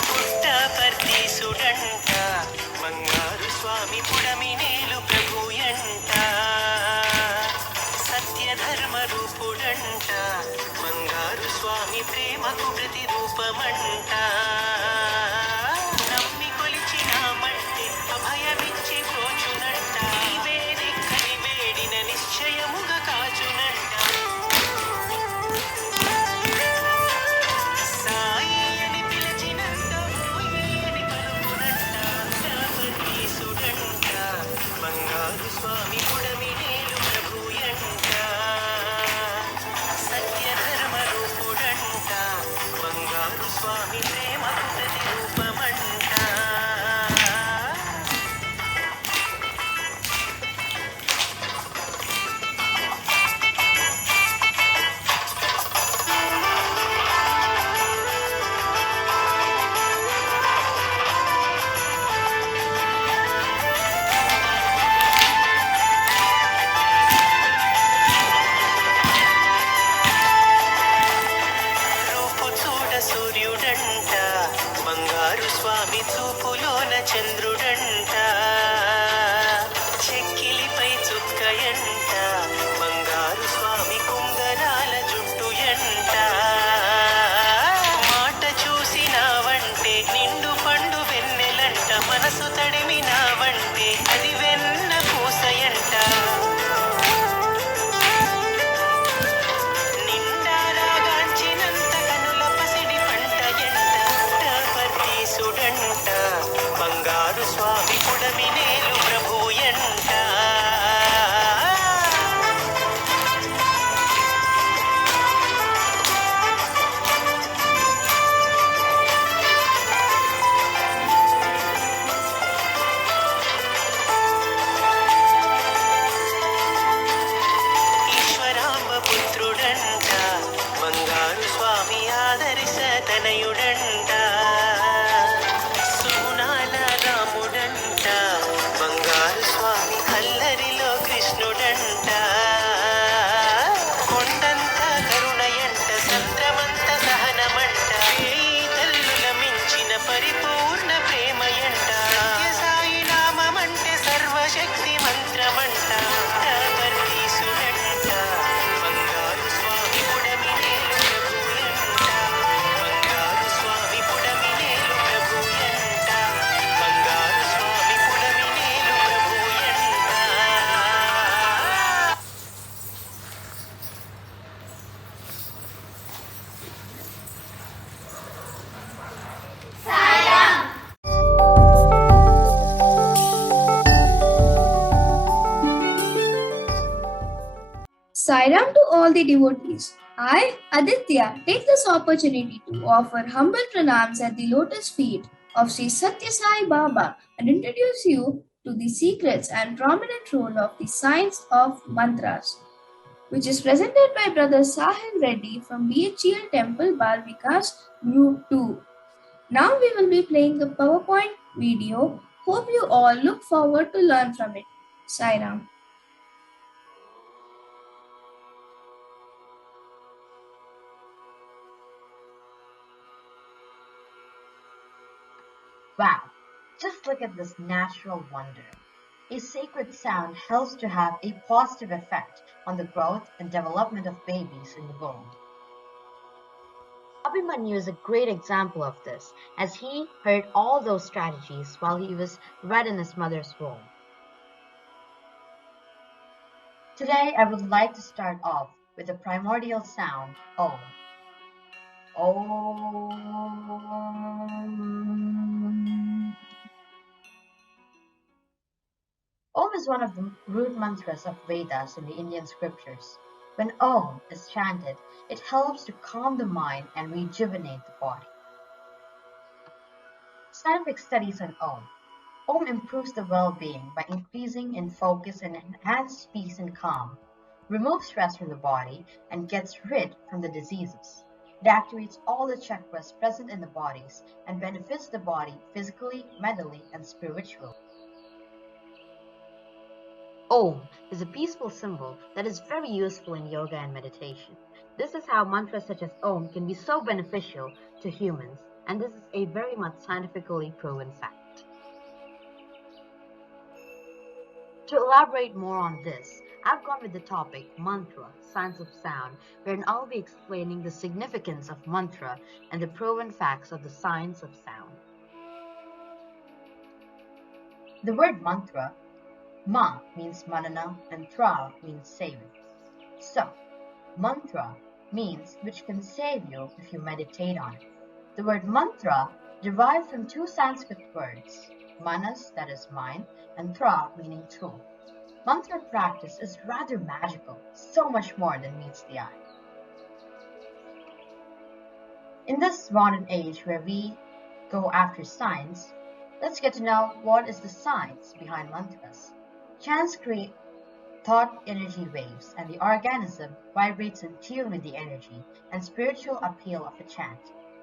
పుట్టపర్తీసుడంట బంగారు స్వామి పుడమినేలు ప్రభుయంట, సత్యధర్మ రూపుడంట బంగారు స్వామి ప్రేమకు ప్రతిరూపమంట. నమ్మి కొలిచినామంటే అభయమిచ్చి ప్రోచునంట, నీవేదిక్కని వేడిన నిశ్చయముగా కాచునంట. సాయి అని పిలిచినంత ఓయి అని పలుకునంట. పుట్టపర్తీసుడంట బంగారు స్వామి పుడమినేలు ప్రభుయంట, సత్యధర్మ రూపుడంట బంగారు స్వామి ప్రేమకు ప్రతిరూపమంట. రూపు చూడ సూర్యుడంట బంగారు స్వామి చూపులోన చంద్రుడంట, చెక్కిలిపై చుక్కయంట బంగారు స్వామి కుంగరాల జుట్టుయంట. మాట చూసినావంటే నిండు పండు వెన్నెలంట, మనసు తడిమినావంటే అది వెన్న పూసయంట. నిండారాగాంచినంత కనుల పసిడి పంటయంట. పుట్టపర్తీసుడంట బంగారు Sai Ram to all the devotees. I, Aditya, take this opportunity to offer humble pranams at the lotus feet of Sri Satya Sai Baba and introduce you to the secrets and prominent role of the science of mantras, which is presented by Brother Sahil Reddy from BHGL Temple Bal Vikas Group 2. Now we will be playing the PowerPoint video. Hope you all look forward to learn from it. Sai Ram. Wow, just look at this natural wonder. A sacred sound helps to have a positive effect on the growth and development of babies in the womb. Abhimanyu is a great example of this, as he heard all those strategies while he was right in his mother's womb. Today, I would like to start off with the primordial sound, Om. Om. Om is one of the root mantras of Vedas in the Indian scriptures. When Om is chanted, it helps to calm the mind and rejuvenate the body. Scientific studies on Om. Om improves the well-being by increasing in focus and enhances peace and calm, removes stress from the body, and gets rid from the diseases. It activates all the chakras present in the bodies and benefits the body physically, mentally, and spiritually. Om is a peaceful symbol that is very useful in yoga and meditation. This is how mantras such as Om can be so beneficial to humans, and this is a very much scientifically proven fact. To elaborate more on this, I've gone with the topic Mantra, Science of Sound, wherein I'll be explaining the significance of mantra and the proven facts of the science of sound. The word mantra, Ma means manana and Tra means saving. So, mantra means which can save you if you meditate on it. The word mantra derived from two Sanskrit words, manas, that is mind, and Tra, meaning truth. Mantra practice is rather magical, so much more than meets the eye. In this modern age where we go after science, let's get to know what is the science behind mantras. Chants create thought energy waves, and the organism vibrates in tune with the energy and spiritual appeal of a chant.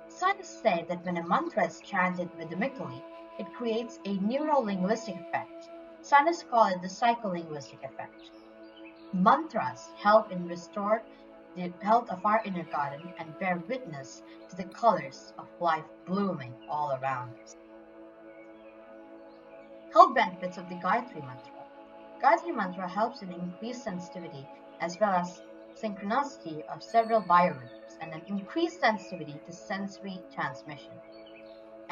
Scientists say that when a mantra is chanted rhythmically, it creates a neuro-linguistic effect. Scientists call it the psycholinguistic effect. Mantras help in restore the health of our inner garden and bear witness to the colors of life blooming all around us. Health benefits of the Gayatri Mantra. Gayatri Mantra helps in increased sensitivity as well as synchronicity of several biorhythms and an increased sensitivity to sensory transmission.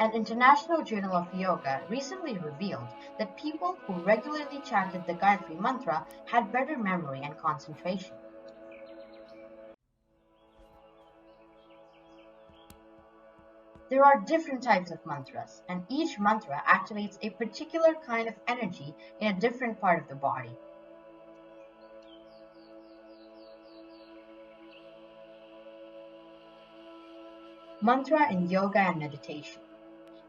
An International Journal of Yoga recently revealed that people who regularly chanted the Gayatri Mantra had better memory and concentration. There are different types of mantras, and each mantra activates a particular kind of energy in a different part of the body. Mantra in yoga and meditation.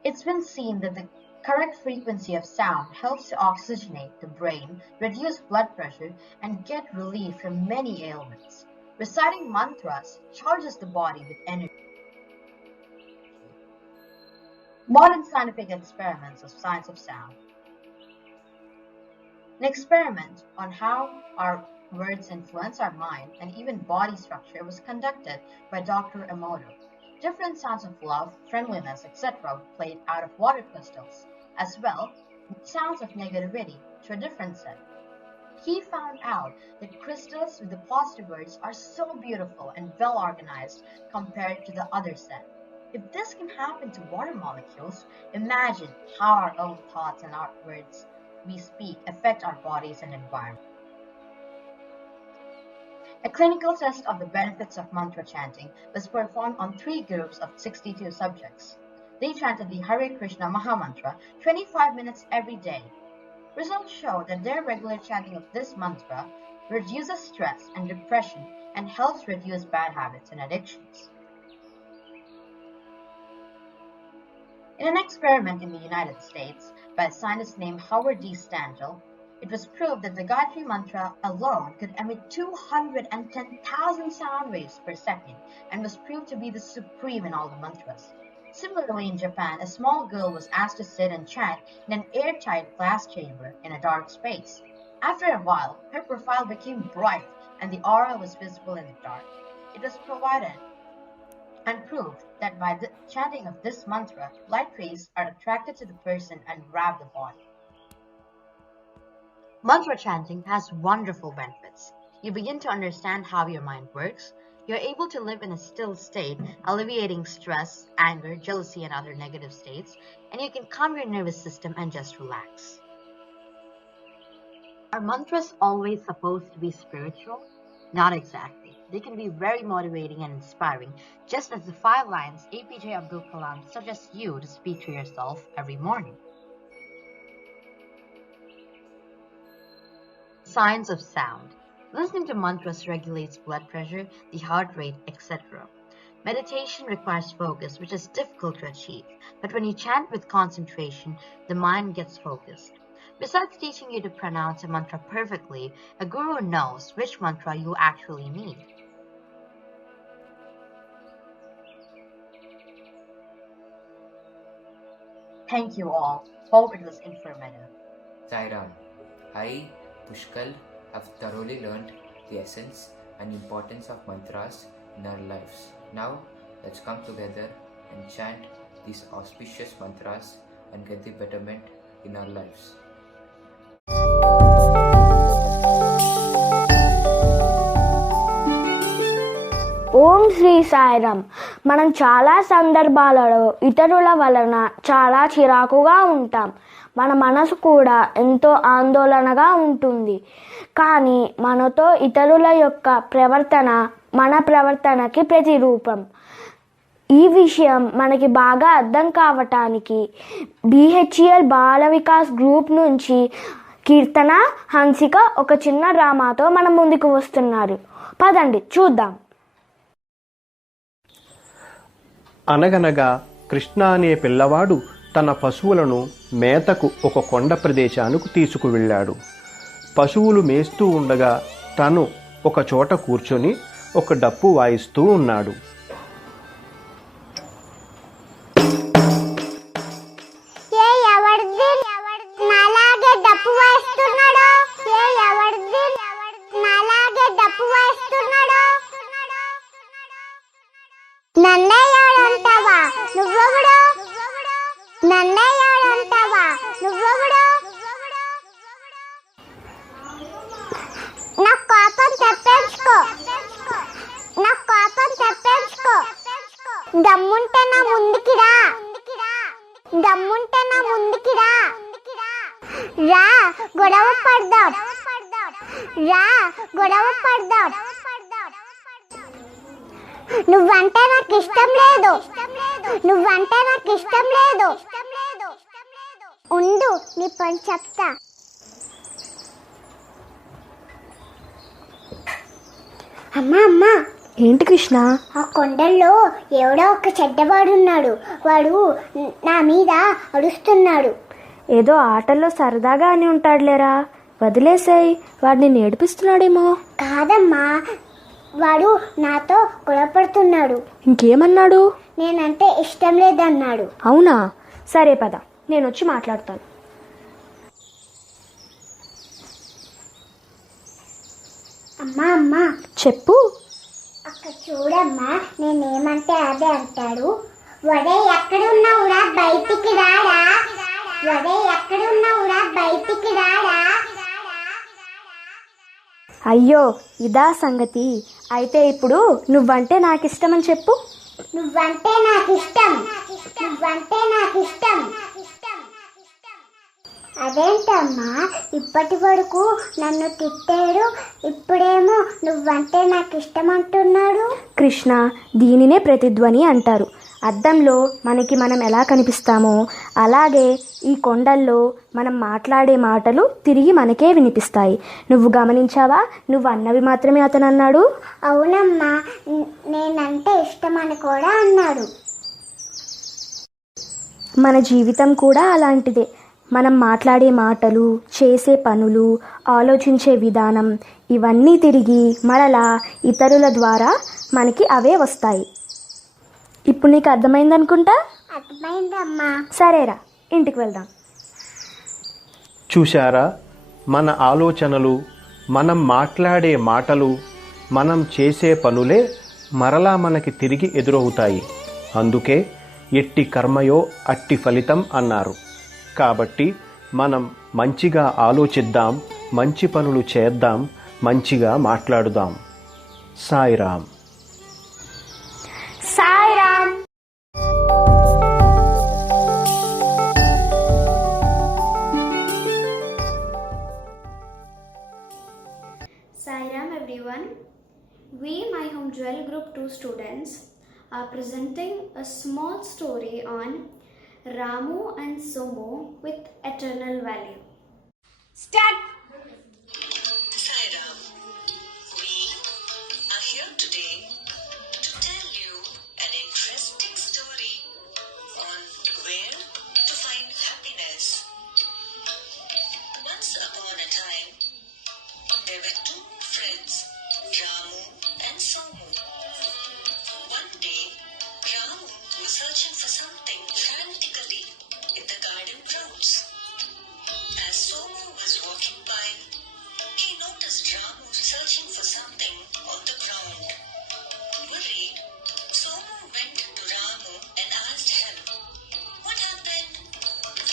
It's been seen that the correct frequency of sound helps to oxygenate the brain, reduce blood pressure, and get relief from many ailments. Reciting mantras charges the body with energy. Modern scientific experiments of science of sound. An experiment on how our words influence our mind and even body structure was conducted by Dr. Emoto. Different sounds of love, friendliness, etc. were played out of water crystals, as well as sounds of negativity to a different set. He found out that crystals with the positive words are so beautiful and well organized compared to the other set. If this can happen to water molecules, imagine how our own thoughts and our words we speak affect our bodies and environment. A clinical test of the benefits of mantra chanting was performed on 3 groups of 62 subjects. They chanted the Hare Krishna Mahamantra 25 minutes every day. Results show that their regular chanting of this mantra reduces stress and depression, and helps reduce bad habits and addictions. In an experiment in the United States by a scientist named Howard D. Stangl, it was proved that the Gayatri Mantra alone could emit 210,000 sound waves per second and was proved to be the supreme in all the mantras. Similarly, in Japan, a small girl was asked to sit and chant in an airtight glass chamber in a dark space. After a while, her profile became bright and the aura was visible in the dark. It was provided and proved that by the chanting of this mantra, light rays are attracted to the person and wrap the body. Mantra chanting has wonderful benefits. You begin to understand how your mind works. You're able to live in a still state, alleviating stress, anger, jealousy, and other negative states, and you can calm your nervous system and just relax. Are mantras always supposed to be spiritual? Not exactly. They can be very motivating and inspiring, just as the 5 lines APJ Abdul Kalam suggests you to speak to yourself every morning. Signs of sound. Listening to mantras regulates blood pressure, the heart rate, etc. Meditation requires focus, which is difficult to achieve, but when you chant with concentration, the mind gets focused. Besides teaching you to pronounce a mantra perfectly, a guru knows which mantra you actually need. Thank you all. Hope it was informative. Sairam. I, Pushkal, have thoroughly learned the essence and importance of mantras in our lives. Now, let's come together and chant these auspicious mantras and get the betterment in our lives. ఓం శ్రీ సాయిరామ్. మనం చాలా సందర్భాలలో ఇతరుల వలన చాలా చిరాకుగా ఉంటాం. మన మనసు కూడా ఎంతో ఆందోళనగా ఉంటుంది. కానీ మనతో ఇతరుల యొక్క ప్రవర్తన మన ప్రవర్తనకి ప్రతిరూపం. ఈ విషయం మనకి బాగా అర్థం కావటానికి BHEL బాల వికాస్ గ్రూప్ నుంచి కీర్తన, హన్సిక ఒక చిన్న డ్రామాతో మన ముందుకు వస్తున్నారు. పదండి చూద్దాం. అనగనగా కృష్ణ అనే పిల్లవాడు తన పశువులను మేతకు ఒక కొండ ప్రదేశానికి తీసుకువెళ్ళాడు. పశువులు మేస్తూ ఉండగా తను ఒక చోట కూర్చొని ఒక డప్పు వాయిస్తూ ఉన్నాడు. దమ్ముంటే నా ముందుకిరా, దమ్ముంటే నా ముందుకిరా, రా గొడవ పడదాం, రా గొడవ పడదాం. నువ్వంటే నాకు ఇష్టం లేదు, నువ్వంటే నాకు ఇష్టం లేదు. ఉండు నీ పని చెప్తా. అమ్మా అమ్మా. ఏంటి కృష్ణ? ఆ కొండల్లో ఎవడో ఒక చెడ్డవాడున్నాడు. వాడు నా మీద అడుస్తున్నాడు. ఏదో ఆటల్లో సరదాగా అని ఉంటాడులేరా, వదిలేసాయి. వాడిని నేర్పిస్తున్నాడేమో. కాదమ్మా, వాడు నాతో గొడవపడుతున్నాడు. ఇంకేమన్నాడు? నేనంటే ఇష్టం లేదన్నాడు. అవునా? సరే పద, నేను వచ్చి మాట్లాడతాను. అమ్మా అమ్మా. చెప్పు. అక్కడ చూడమ్మా, నేనేమంటే అదే అంటాడు. వడే ఎక్కడున్నావురా, బయటికి రాడా, వడే ఎక్కడున్నావురా, బయటికి రాడా. అయ్యో ఇదా సంగతి. అయితే ఇప్పుడు నువ్వంటే నాకు ఇష్టమని చెప్పు. నువ్వంటే నాకు ఇష్టం, నువ్వంటే నాకు ఇష్టం. అదేంటమ్మా, ఇప్పటి వరకు నన్ను తిట్టాడు, ఇప్పుడేమో నువ్వంటే నాకు ఇష్టం అంటున్నాడు. కృష్ణ, దీనినే ప్రతిధ్వని అంటారు. అద్దంలో మనకి మనం ఎలా కనిపిస్తామో అలాగే ఈ కొండల్లో మనం మాట్లాడే మాటలు తిరిగి మనకే వినిపిస్తాయి. నువ్వు గమనించావా? నువ్వు అన్నవి మాత్రమే అతను అన్నాడు. అవునమ్మా, నేనంటే ఇష్టమని కూడా అన్నాడు. మన జీవితం కూడా అలాంటిదే. మనం మాట్లాడే మాటలు, చేసే పనులు, ఆలోచించే విధానం ఇవన్నీ తిరిగి మరలా ఇతరుల ద్వారా మనకి అవే వస్తాయి. ఇప్పుడు నీకు అర్థమైందనుకుంటా. అర్థమైందమ్మా. సరేరా, ఇంటికి వెళ్దాం. చూశారా, మన ఆలోచనలు, మనం మాట్లాడే మాటలు, మనం చేసే పనులే మరలా మనకి తిరిగి ఎదురవుతాయి. అందుకే ఎట్టి కర్మయో అట్టి ఫలితం అన్నారు. కాబట్టి మనం మంచిగా ఆలోచిద్దాం, మంచి పనులు చేద్దాం, మంచిగా మాట్లాడుదాం. Sairam. Sairam. Sairam everyone. We, My Home Jewel Group 2 students, are presenting a small story on Ramu and Somu with eternal value. Start! Sairam, we are here today to tell you an interesting story on where to find happiness. Once upon a time, there were two friends, Ramu and Somu. One day, Ramu was searching for something frantically in the garden grounds. As Somu was walking by, he noticed Ramu searching for something on the ground. Worried, Somu went to Ramu and asked him, "What happened?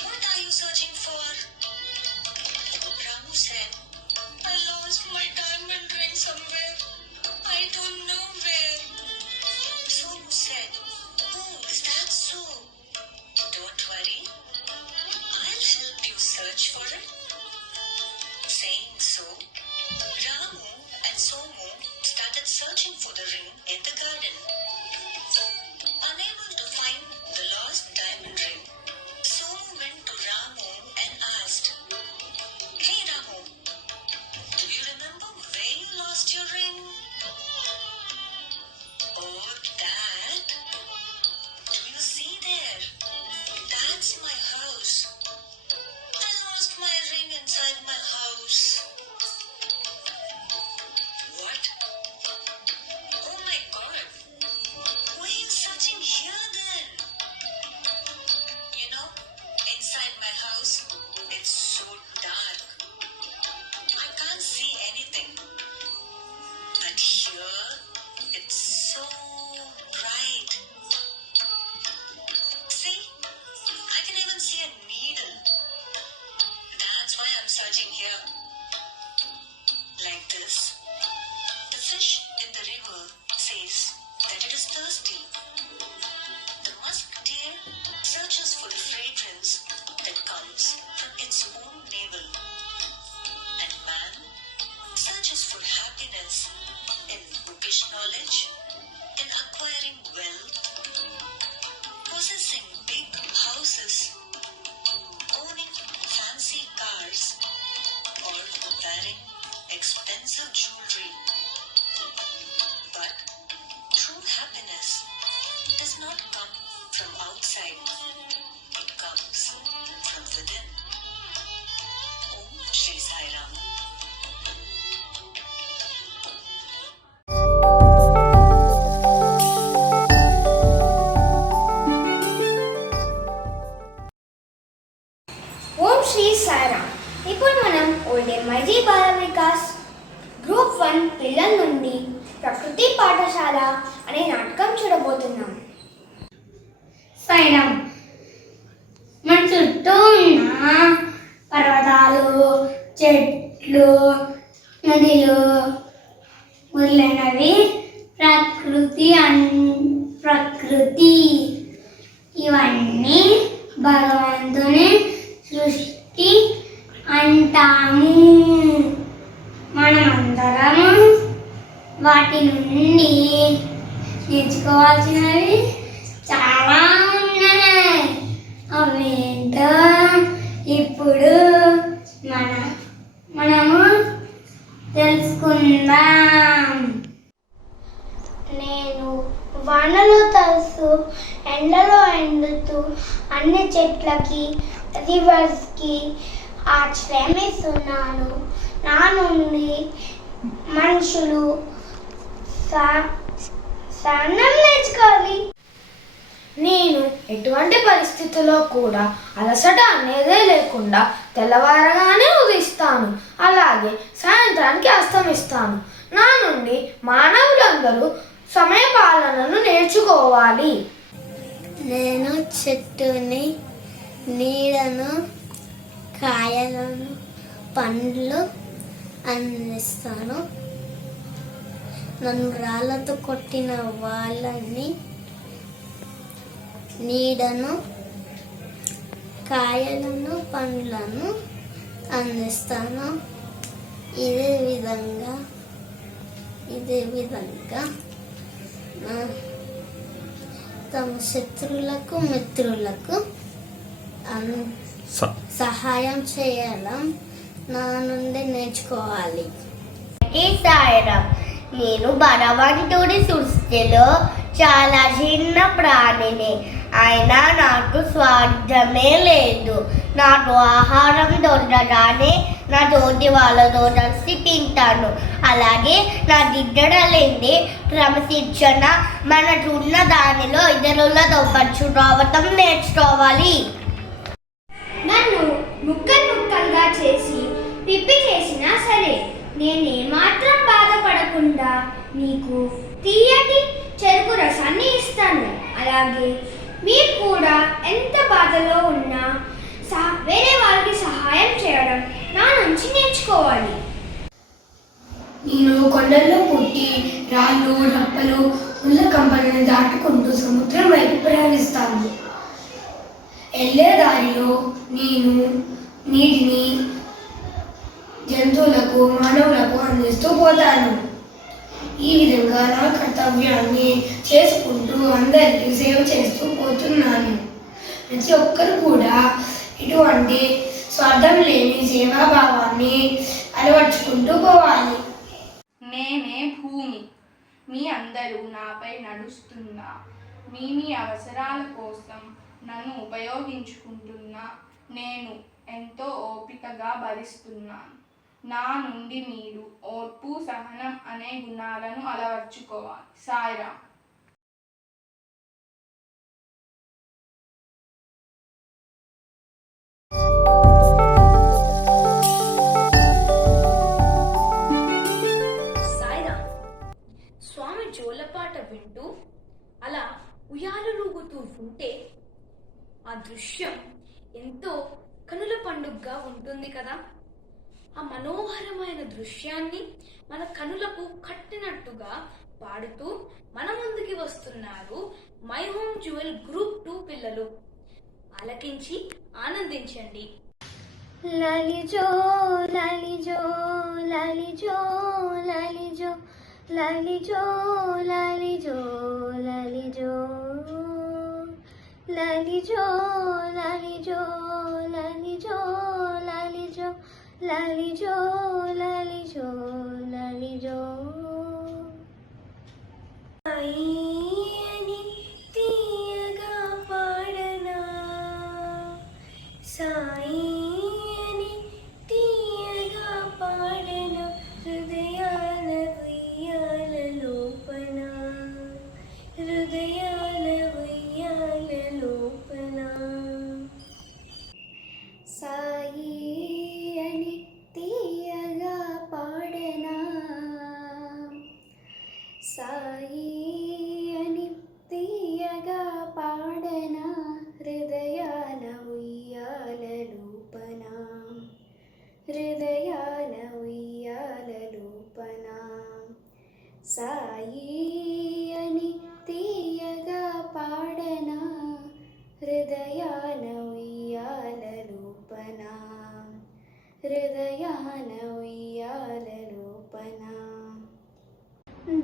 What are you searching for?" Ramu said, "I lost my diamond ring somewhere. I don't know where." Somu said, "Oh, is that so? Don't worry. I'll help you search for it." Saying so, Ramu and Somu started searching for the ring in the garden. Unable to find the lost diamond ring, Somu went to Ramu and asked, "Hey Ramu, do you remember where you lost your ring?" "Oh, that? Do you see there? That's my house. I lost my ring inside my house." "What? Oh my God. Why are you searching here then?" "You know, inside my house, it's so dark. I can't see anything. But here, it's so bright. See, I can even see a needle. That's why I'm searching here." Like this, the fish in the river says that it is thirsty. The musk deer searches for the fragrance that comes from its own navel. And man searches for happiness in bookish knowledge, in acquiring wealth, possessing big houses, owning fancy cars, or wearing expensive jewelry. But true happiness does not come from outside. It comes from within. Om Shri Sai Ram. ఓం శ్రీ సాయిరామ్. ఇప్పుడు మనం olden మైజీ Bala Vikas group 1 పిల్లల నుండి ప్రకృతి పాఠశాల అనే నాటకం చూడబోతున్నాం. సాయిరామ్. మన చుట్టూ ఉన్న పర్వతాలు, చెట్లు, నదులు మొదలైనవి ప్రకృతి ఇవన్నీ భగవంతుని సృష్టి అంటాము. మనమందరము వాటి నుండి నేర్చుకోవాల్సినవి చాలా ఏంటో ఇప్పుడు మనము తెలుసుకుందాం. నేను వానలో తడుస్తూ ఎండలో ఎండుతూ అన్ని చెట్లకి రివర్స్కి ఆశ్రమిస్తున్నాను. నా నుండి మనుషులు సహనం నేర్చుకోవాలి. నేను ఎటువంటి పరిస్థితుల్లో కూడా అలసట అనేదే లేకుండా తెల్లవారగానే ఉదయిస్తాను, అలాగే సాయంత్రానికి అస్తమిస్తాను. నా నుండి మానవులందరూ సమయ పాలనను నేర్చుకోవాలి. నేను చెట్టుని, నీడను, కాయలను, పండ్లు అందిస్తాను. నన్ను రాళ్ళతో కొట్టిన వాళ్ళని నీడను, కాయలను, పండ్లను అందిస్తాను. ఇదే విధంగా తమ శత్రువులకు మిత్రులకు సహాయం చేయడం నా నుండి నేర్చుకోవాలి. నేను భగవంతుడి సృష్టిలో చాలా చిన్న ప్రాణిని, అయినా నాకు స్వార్థమే లేదు. నాకు ఆహారం దొరకగానే నా తోటి వాళ్ళతో కలిసి తింటాను. అలాగే నా దిద్దడలేంది క్రమశిక్షణ మనకున్న దానిలో ఇతరులతో పంచుకోవటం నేర్చుకోవాలి. నన్ను ముక్కలుగా చేసి పిప్పి చేసినా సరే నేనేమాత్రం బాధపడకుండా నీకు తీయటి చెరుకు రసాన్ని ఇస్తాను. అలాగే మీరు కూడా ఎంత బాధలో ఉన్నా వేరే వాళ్ళకి సహాయం చేయడం నా నుంచి నేర్చుకోవాలి. నేను కొండల్లో పుట్టి రాళ్ళు రప్పలు ముళ్ళ కంపలను దాటుకుంటూ సముద్రం వైపు ప్రయాణిస్తాను. వెళ్ళే దారిలో నేను నీటిని జంతువులకు మానవులకు అందిస్తూ పోతాను. ఈ విధంగా నా కర్తవ్యాన్ని చేసుకుంటూ అందరికీ సేవ చేస్తూ పోతున్నాను. ప్రతి ఒక్కరు కూడా ఇటువంటి స్వార్థం లేని సేవాభావాన్ని అలవర్చుకుంటూ పోవాలి. నేనే భూమి, మీ అందరూ నాపై నడుస్తున్నా, మీ అవసరాల కోసం నన్ను ఉపయోగించుకుంటున్నా. నేను ఎంతో ఓపికగా భరిస్తున్నాను. నా నుండి మీరు ఓర్పు, సహనం అనే గుణాలను అలవర్చుకోవాలి. సాయిరామ్. సాయిరామ్. స్వామి జోలపాట వింటూ అలా ఉయ్యాలూగుతూ ఉంటే ఆ దృశ్యం ఎంతో కనుల పండుగగా ఉంటుంది కదా. ఆ మనోహరమైన దృశ్యాన్ని మన కనులకు కట్టినట్టుగా పాడుతూ మన ముందుకి వస్తున్నారు మై హోమ్ జ్యువెల్ గ్రూప్ 2 పిల్లలు. ఆలకించి ఆనందించండి. లలిజో లలిజో లలిజో లలిజో లలిజో లలిజో లలిజో లలిజో లలిజో లలిజో లలిజో లలిజో లలిజో లలిజో సాయి తీయగా పాడనా, సాయి అని తీయగా పాడనా, హృదయాల ఉయ్యాల లోపన, హృదయాల ఉయ్యాల లోపన. సాయి అని తీయగా పాడనా, సాయి అని తీయగా పాడనా, హృదయాల ఉయ్యాల లోపన, హృదయాల ఉయ్యాల లోపన. సాయి అని తీయగా పాడనా, హృదయాల ఉయ్యాల లోపన, హృదయాల ఉయ్యాల లోపన.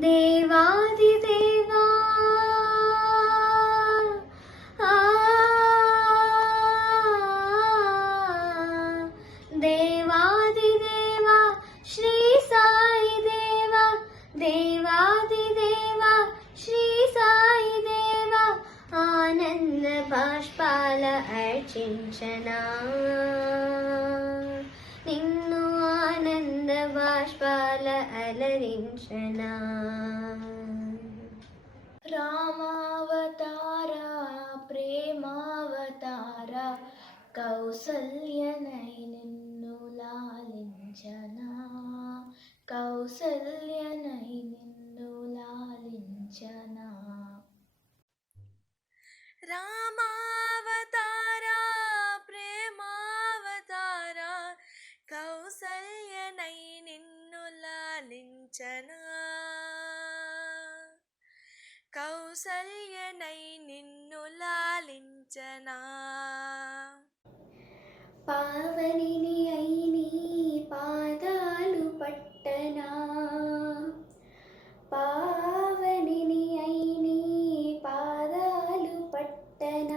దేవాది దేవా అర్చించనా నిన్ను ఆనంద బాష్పాల అలరించనా రామావతార ప్రేమావతార కౌసల్యనై నిన్ను లాలించనా కౌసల్యనై నిన్ను లాలించనా రామావతార ప్రేమావతార కౌసల్యనై నిన్ను లాలించనా కౌసల్యనై నిన్ను లాలించనా పావనిని అయిని పాదాలు పట్టనా పావనిని అయిని పాదాలు పట్టన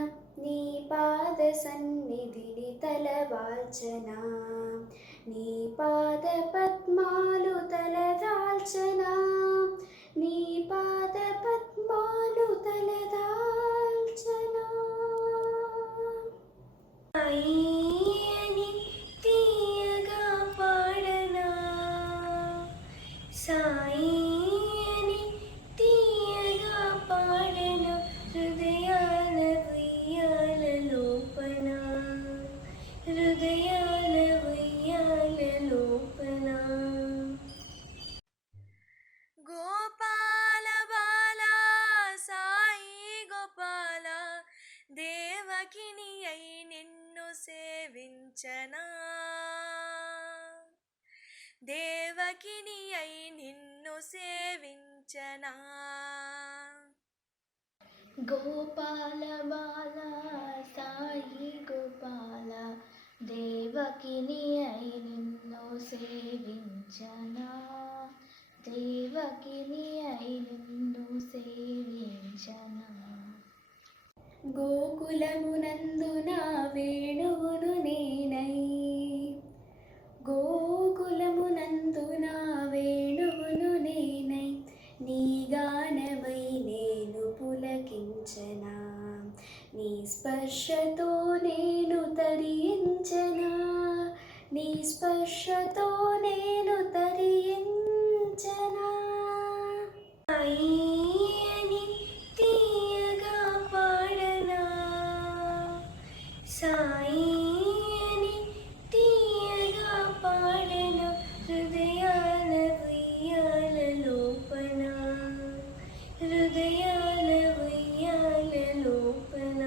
నీ పాద సన్నిధిని తలవాల్చనా నీ పాద పద్మాలు తలదాల్చనా నీ పాద పద్మాలు తలదాల్చనా సాయిని తీయగా పాడనా సాయిని తీయగా పాడనా హృదయాల ఉయ్యాల లోపన హృదయాల ఉయ్యాల లోపన గోపాల బాల సాయి గోపాల దేవకిని అయి నిన్ను సేవించనా దేవకిని అయి నిన్ను సేవించనా గోపాల బాల సాయి గోపాల దేవకిని అయి నిన్ను సేవించనా దేవకిని అయి నిన్ను సేవించనా గోకులమునందున వేణువును నేనై గోకులమునందున వేణువును నేనై నీ గానమై నేను పులకించనా నీ స్పర్శతో నేను తరించనా నీ స్పర్శతో నేను తరించనా సాయిని తీయగా పాడనా సాయిని తీయగా పాడనా హృదయాల ఉయ్యాల లోపన హృదయాల ఉయ్యాల లోపన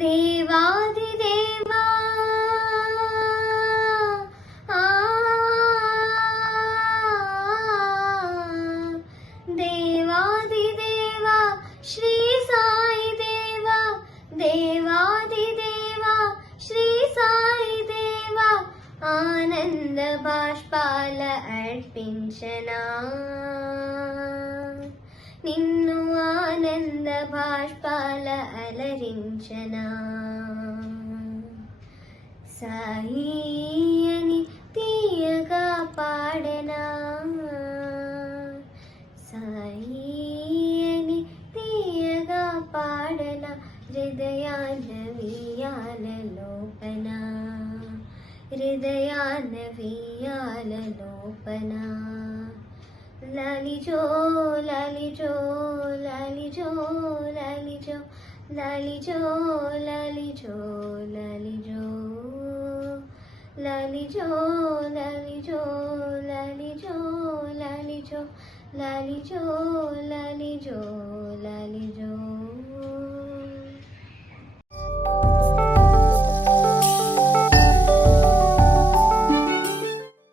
దేవాది దేవా దేవాది దేవా శ్రీ సాయి దేవా దేవాది దేవా శ్రీ సాయి దేవా ఆనంద బాష్పాల అర్పించనా నిన్ను ఆనంద బాష్పాల అలరించనా సాయి అని తీయగా పాడనా సాయి అని తీయగా పాడనా హృదయాన వియాల లోపన హృదయాన వియాల లోపన లాలిజో లాలిజో లాలిజో లాలిజో లాలిజో లాలిజో లాలిజో లాలిజో లాలిజో లాలిజో లాలిజో లాలిజో లాలిజో లాలిజో